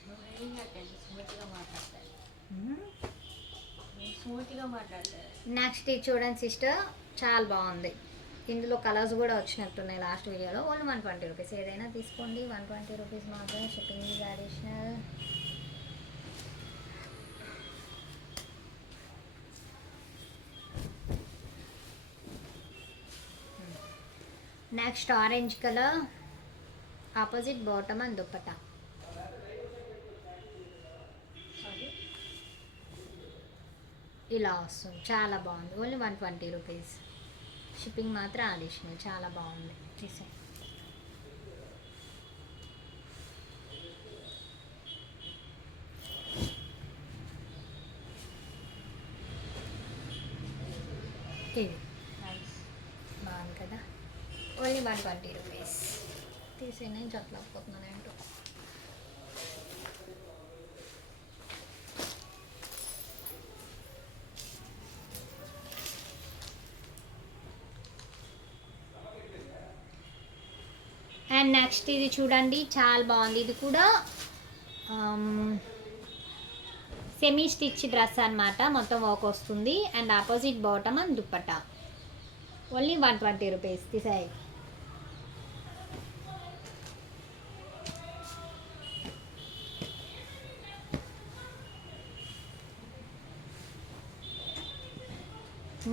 నువ్వేం కట్టండి, స్మూత్గా మాట్లాడతారు. నువ్వు స్మూత్గా మాట్లాడతారు. నెక్స్ట్ ఇది చూడండి సిస్టర్, చాలా బాగుంది. ఇందులో కలర్స్ కూడా వచ్చినట్టున్నాయి లాస్ట్ వీడియోలో. Only 120 rupees. ఏదైనా తీసుకోండి, 120 రూపీస్ మాత్రమే. Shipping is additional. Next orange colour, opposite bottom and dupatta. Sorry. ఇలా వస్తుంది, చాలా బాగుంది. Only 120 rupees. షిప్పింగ్ మాత్రం అడిషనల్. చాలా బాగుంది. తీసే ఇది నైస్. బాగుంది కదా. Only 120 rupees. తీసే నేను చెప్పలేకపోతున్నాను ఏంటో. అండ్ నెక్స్ట్ ఇది చూడండి, చాలా బాగుంది. ఇది కూడా సెమీ స్టిచ్ డ్రెస్ అన్నమాట. మొత్తం వర్క్ వస్తుంది. And opposite bottom and dupatta. Only 120 rupees. తీసాయి.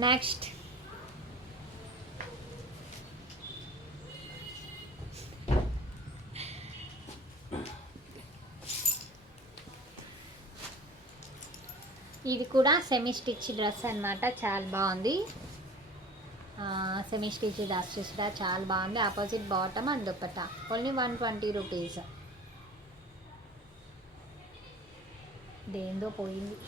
నెక్స్ట్ ఇది కూడా సెమీ స్టిచ్ డ్రెస్ అన్నమాట. చాలా బాగుంది. సెమీ స్టిచ్ డ్రెస్ చూసినా చాలా బాగుంది. Opposite bottom and dupatta. Only 120 rupees. దేందో పోయింది.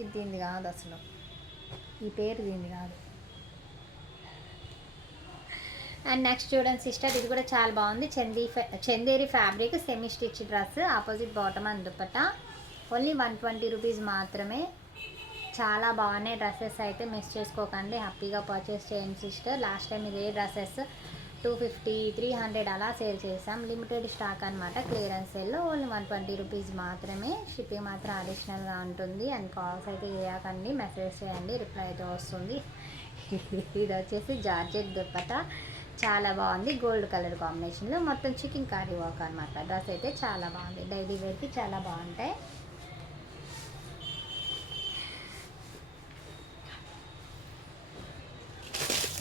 ఇది దీనిది కాదు అసలు. ఈ పేరు దీనిది కాదు. అండ్ నెక్స్ట్ చూడండి సిస్టర్, ఇది కూడా చాలా బాగుంది. Chanderi fabric semi stitch dress. Opposite bottom and dupatta. Only 120 rupees మాత్రమే. చాలా బాగున్నాయి డ్రెస్సెస్. అయితే మిస్ చేసుకోకండి, హ్యాపీగా పర్చేస్ చేయండి సిస్టర్. లాస్ట్ టైం ఇదే డ్రెస్సెస్ 250, 300 అలా సేల్ చేసాం. లిమిటెడ్ స్టాక్ అనమాట. క్లియరెన్స్ సేల్లో ఓన్లీ 120 రూపీస్ మాత్రమే. షిప్పింగ్ మాత్రం అడిషనల్గా ఉంటుంది. అండ్ కాల్స్ అయితే చేయకండి, మెసేజ్ చేయండి, రిప్లై అయితే వస్తుంది. ఇది వచ్చేసి జార్జెట్ దుప్పట. చాలా బాగుంది. గోల్డ్ కలర్ కాంబినేషన్లో మొత్తం చికెన్ కర్రీ వర్క్ అనమాట. డ్రెస్ అయితే చాలా బాగుంది. డైలీ వేర్కి చాలా బాగుంటాయి.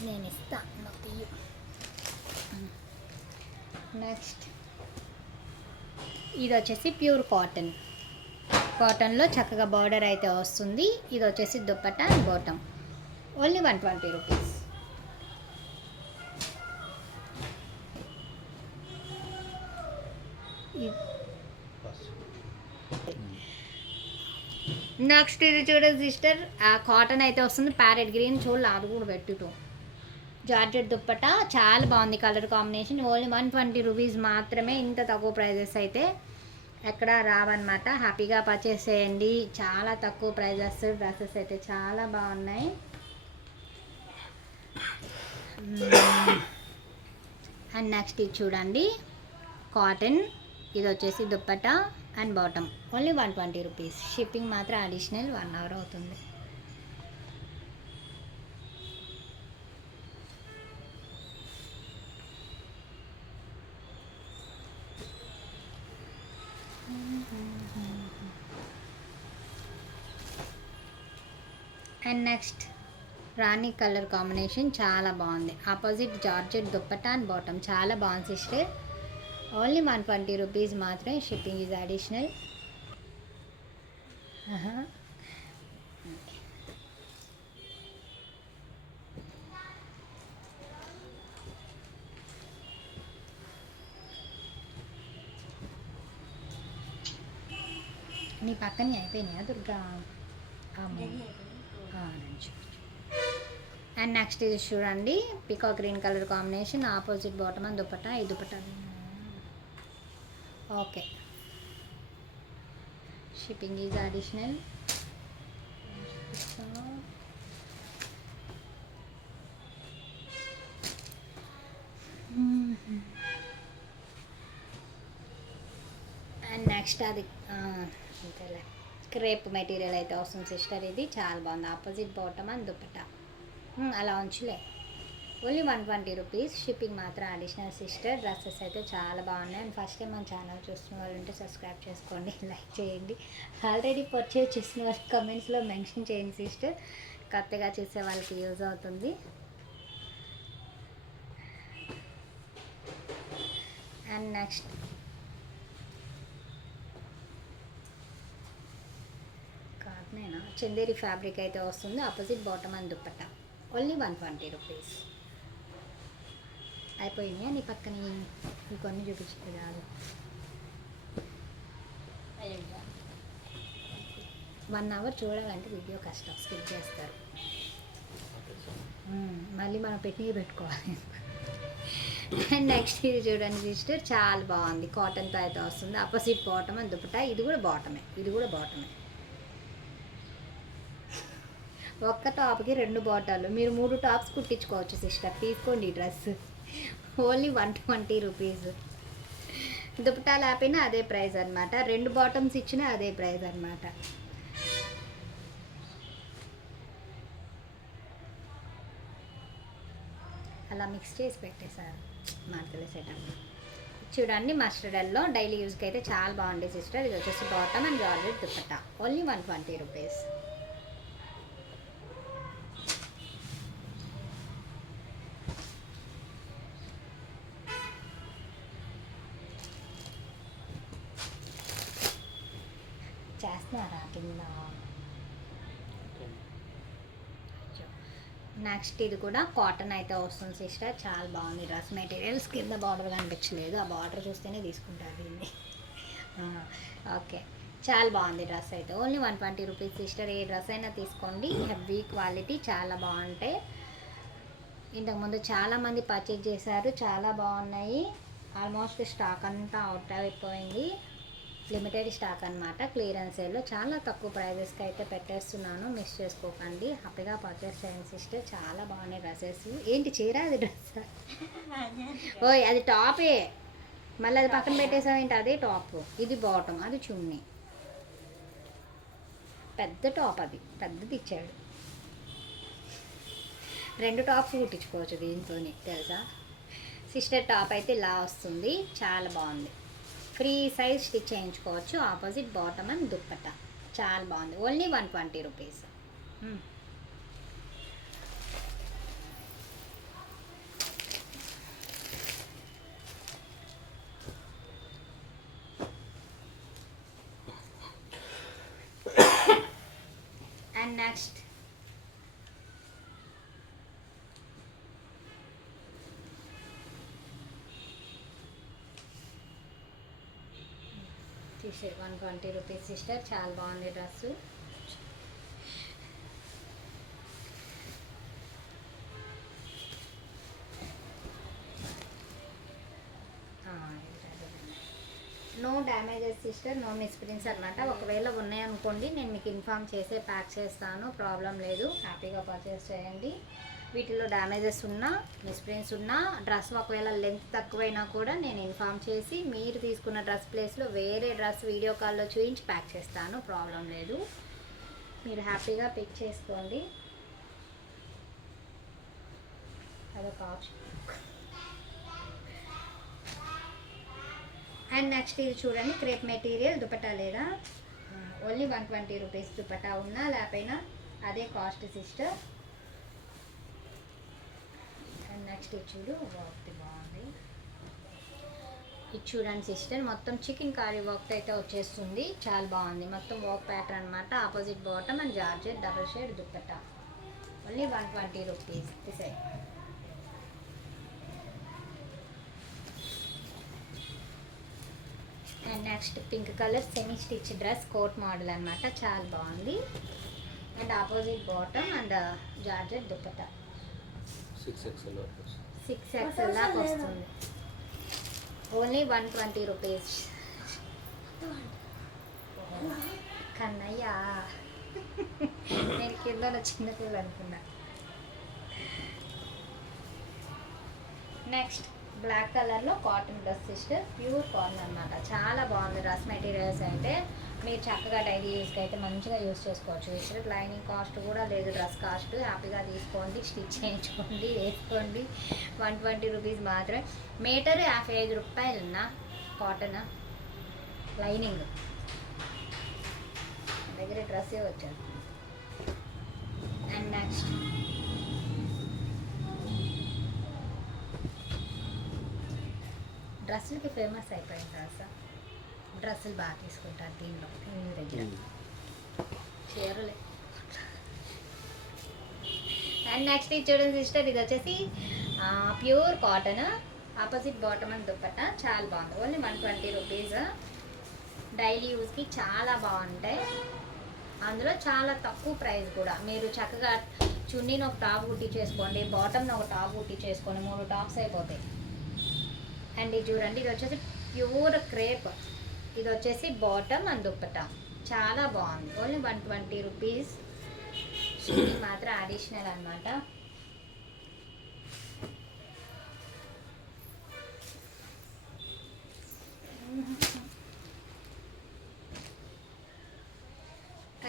నేను ఇస్తాను. నెక్స్ట్ ఇది వచ్చేసి ప్యూర్ కాటన్. కాటన్లో చక్కగా బార్డర్ అయితే వస్తుంది. ఇది వచ్చేసి dupatta and bottom. Only 120 rupees. Next ఇది చూడండి సిస్టర్, కాటన్ అయితే వస్తుంది. ప్యారెట్ గ్రీన్ చూడాలి, అది కూడా పెట్టుటో. జార్జెట్ దుప్పట చాలా బాగుంది. Colour combination. ఓన్లీ 120 రూపీస్ మాత్రమే. ఇంత తక్కువ ప్రైజెస్ అయితే ఎక్కడ రావన్నమాట. హ్యాపీగా పర్చేస్ చేయండి. చాలా తక్కువ ప్రైజెస్. డ్రెస్సెస్ అయితే చాలా బాగున్నాయి. అండ్ నెక్స్ట్ ఇది చూడండి, కాటన్. ఇది వచ్చేసి dupatta and bottom only 120 rupees. Shipping మాత్రం అడిషనల్ 1 అవర్ అవుతుంది. And next rani colour combination చాలా బాగుంది. Opposite georgette dupatta and bottom చాలా బాగుంది సిస్టర్. ఓన్లీ 120 రూపీస్ మాత్రమే. Shipping is additional. నీ పక్కనే అయిపోయినాయా దుర్గా? అండ్ నెక్స్ట్ ఇది చూడండి, peacock green colour combination, opposite bottom and dupatta. ఈ dupatta okay. Shipping is additional. And next అది అంతేలే, క్రేప్ మెటీరియల్ అయితే వస్తుంది సిస్టర్. ఇది చాలా బాగుంది. Opposite bottom and dupatta. అలా ఉంచులే. Only 120 rupees. షిప్పింగ్ మాత్రం అడిషనల్ సిస్టర్. డ్రెస్సెస్ అయితే చాలా బాగున్నాయి. అండ్ ఫస్ట్ టైం మన ఛానల్ చూస్తున్న వాళ్ళు ఉంటే సబ్స్క్రైబ్ చేసుకోండి, లైక్ చేయండి. ఆల్రెడీ పర్చేజ్ చేసిన వాళ్ళకి కమెంట్స్లో మెన్షన్ చేయండి సిస్టర్. కొత్తగా చూసే వాళ్ళకి యూజ్ అవుతుంది. అండ్ నెక్స్ట్ కాటనేనా, చందేరి ఫ్యాబ్రిక్ అయితే వస్తుంది. Opposite bottom and dupatta. Only 120 rupees. అయిపోయినాయా నీ పక్కన? ఇంకొన్ని చూపించే కాదు. 1 అవర్ చూడాలంటే వీడియో కష్టం, స్కిప్ చేస్తారు. మళ్ళీ మనం పెట్టుకోవాలి. అండ్ నెక్స్ట్ ఇది చూడండి సిస్టర్, చాలా బాగుంది. కాటన్తో అయితే వస్తుంది. Opposite bottom and dupatta. ఇది కూడా బాటమే. ఒక్క టాప్కి 2 బాటాలు. మీరు 3 టాప్స్ కుట్టించుకోవచ్చు సిస్టర్. తీసుకోండి ఈ డ్రెస్. Only 120 rupees. దుపట్టా లేకపోయినా అదే ప్రైస్ అనమాట. 2 బాటమ్స్ ఇచ్చినా అదే ప్రైస్ అనమాట. అలా మిక్స్ చేసి పెట్టేశారు మార్కెట్ సెటప్. చూడండి, మస్టర్డ్ ఎల్లో డైలీ యూజ్కి అయితే చాలా బాగుంది సిస్టర్. ఇది వచ్చేసి bottom and georgette dupatta. Only 120 rupees. చేస్తున్నారా కింద? నెక్స్ట్ ఇది కూడా కాటన్ అయితే వస్తుంది సిస్టర్. చాలా బాగుంది డ్రెస్ మెటీరియల్స్. కింద బార్డర్ కనిపించలేదు, ఆ బార్డర్ చూస్తేనే తీసుకుంటారు దీన్ని. ఓకే, చాలా బాగుంది డ్రెస్ అయితే. Only 120 rupees sister. ఏ డ్రెస్ అయినా తీసుకోండి, హెవీ క్వాలిటీ, చాలా బాగుంటాయి. ఇంతకుముందు చాలామంది పర్చేజ్ చేశారు, చాలా బాగున్నాయి. ఆల్మోస్ట్ స్టాక్ అంతా అవుట్ అయిపోయింది. లిమిటెడ్ స్టాక్ అనమాట. క్లియరెన్స్ సేల్లో చాలా తక్కువ ప్రైజెస్కి అయితే పెట్టేస్తున్నాను, మిస్ చేసుకోకండి. హ్యాపీగా పర్చేస్ చేయండి సిస్టర్. చాలా బాగున్నాయి డ్రెస్సెస్. ఏంటి చీర? అది డ్రెస్? ఓయ్ అది టాపే, మళ్ళీ అది పక్కన పెట్టేసావేంటి? అదే టాప్. ఇది బాటమ్, అది చున్నీ. పెద్ద టాప్, అది పెద్దది ఇచ్చాడు. 2 టాప్స్ కుట్టించుకోవచ్చు దీంతో, తెలుసా సిస్టర్. టాప్ అయితే ఇలా వస్తుంది, చాలా బాగుంది. ఫ్రీ సైజ్ స్టిచ్ చేయించుకోవచ్చు. Opposite bottom and dupatta. చాలా బాగుంది. Only 120 rupees. And next T-shirt 120 rupees sister. చాలా బాగుంది dress. No damages sister, no misprints అనమాట. ఒకవేళ ఉన్నాయనుకోండి నేను మీకు ఇన్ఫామ్ చేసే ప్యాక్ చేస్తాను, ప్రాబ్లం లేదు. హ్యాపీగా పర్చేస్ చేయండి. వీటిలో డ్యామేజెస్ ఉన్నా మిస్ప్రింట్స్ ఉన్నా డ్రెస్ ఒకవేళ లెంత్ తక్కువైనా కూడా నేను ఇన్ఫామ్ చేసి మీరు తీసుకున్న డ్రెస్ ప్లేస్లో వేరే డ్రెస్ వీడియో కాల్లో చూపించి ప్యాక్ చేస్తాను, ప్రాబ్లం లేదు. మీరు హ్యాపీగా పిక్ చేసుకోండి. అదొక ఆప్షన్. అండ్ నెక్స్ట్ ఇది చూడండి, క్రేప్ మెటీరియల్ దుపట్టా లేదా ఓన్లీ 120 రూపీస్. దుపట్టా ఉన్నా లేకపోయినా అదే కాస్ట్ సిస్టర్. అండ్ నెక్స్ట్ ఇది చూడు, వర్క్ బాగుంది. ఇది చూడండి సిస్టర్, మొత్తం చికెన్ కారీ వర్క్ అయితే వచ్చేస్తుంది, చాలా బాగుంది. మొత్తం వర్క్ ప్యాటర్న్ అనమాట. Opposite bottom and georgette double shade dupatta only 120 rupees. Decide. And next pink colour semi stitch dress coat model అనమాట, చాలా బాగుంది. And opposite bottom and georgette dupatta 6XL దాకా వస్తుంది. Only 120 rupees. కన్నయ్య నేను కింద చిన్నపిల్లలు అనుకున్నా. నెక్స్ట్ బ్లాక్ కలర్లో cotton dress sister, pure cotton అనమాట, చాలా బాగుంది. డ్రెస్ మెటీరియల్స్ అయితే మీరు చక్కగా డైలీ యూస్కి అయితే మంచిగా యూస్ చేసుకోవచ్చు సిస్టర్. లైనింగ్ కాస్ట్ కూడా లేదు, డ్రెస్ కాస్ట్. హ్యాపీగా తీసుకోండి, స్టిచ్ చేయించుకోండి, వేసుకోండి. 120 రూపీస్ మాత్రమే. మీటర్ 55 రూపాయలున్నా కాటన్ లైనింగ్ దగ్గర డ్రెస్సే వచ్చారు. అండ్ నెక్స్ట్ డ్రెస్సులకి ఫేమస్ అయిపోయింది కదా, డ్రెస్సులు బాగా తీసుకుంటారు దీనిలో. దీని దగ్గర చీరలే. అండ్ నెక్స్ట్ ఇది చూడండి సిస్టర్, ఇది వచ్చేసి pure cotton, opposite bottom and dupatta, చాలా బాగుంది. Only 120 rupees. డైలీ యూస్కి చాలా బాగుంటాయి, అందులో చాలా తక్కువ ప్రైస్ కూడా. మీరు చక్కగా చున్నీని ఒక టాప్ కుట్టి చేసుకోండి, బాటమ్ని ఒక టాప్ కుట్టి చేసుకోండి, 3 టాప్స్ అయిపోతాయి. అండ్ ఇది చూడండి, ఇది వచ్చేసి ప్యూర్ క్రేప్, ఇది వచ్చేసి బాటమ్ అండ్ దుపట్టా, చాలా బాగుంది. Only 120 rupees. షిప్పింగ్ మాత్రం అడిషనల్ అనమాట.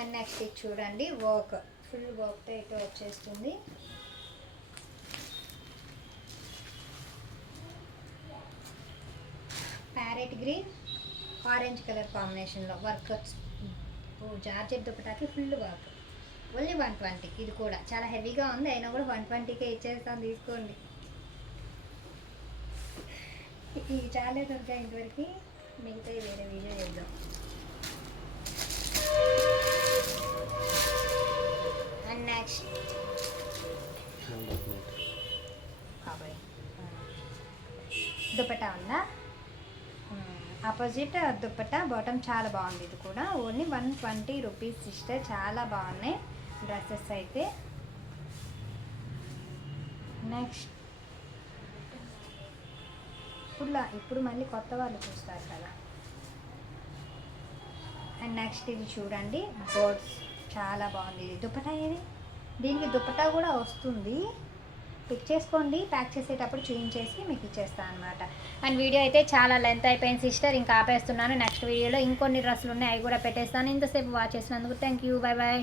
అండ్ నెక్స్ట్ ఇది చూడండి, వర్క్ ఫుల్ వర్క్తో అయితే వచ్చేస్తుంది. ప్యారెట్ గ్రీన్ ఆరెంజ్ కలర్ కాంబినేషన్లో వర్క్, జార్జెట్ దుపట్టాకి ఫుల్ వర్క్. ఓన్లీ 120. ఇది కూడా చాలా హెవీగా ఉంది, అయినా కూడా 120కే ఇచ్చేస్తాను, తీసుకోండి. ఇవి చాలా దొరికాయి ఇంతవరకు, మిగతా వేరే వీడియో చేద్దాం. అండ్ నెక్స్ట్ దుపట్టా ఉందా, ఆపోజిట్ దుపట్టా బాటమ్, చాలా బాగుంది. ఇది కూడా ఓన్లీ 120 రూపీస్ సిస్టర్, చాలా బాగున్నాయి డ్రెస్సెస్ అయితే. నెక్స్ట్ ఇప్పుడు మళ్ళీ కొత్త వాళ్ళు చూస్తారు కదా. అండ్ నెక్స్ట్ ఇది చూడండి, బర్డ్స్, చాలా బాగుంది. ఇది దుపట్టా ఏది, దీనికి దుపట్టా కూడా వస్తుంది, పిక్ చేసుకోండి. ప్యాక్ చేసేటప్పుడు చూయించేసి మీకు ఇచ్చేస్తాను అనమాట. అండ్ వీడియో అయితే చాలా లెంత్ అయిపోయింది సిస్టర్, ఇంకా ఆపేస్తున్నాను. నెక్స్ట్ వీడియోలో ఇంకొన్ని డ్రెస్సులు ఉన్నాయి, అవి కూడా పెట్టేస్తాను. ఇంతసేపు వాచ్ చేసినందుకు థ్యాంక్ యూ, బాయ్ బాయ్.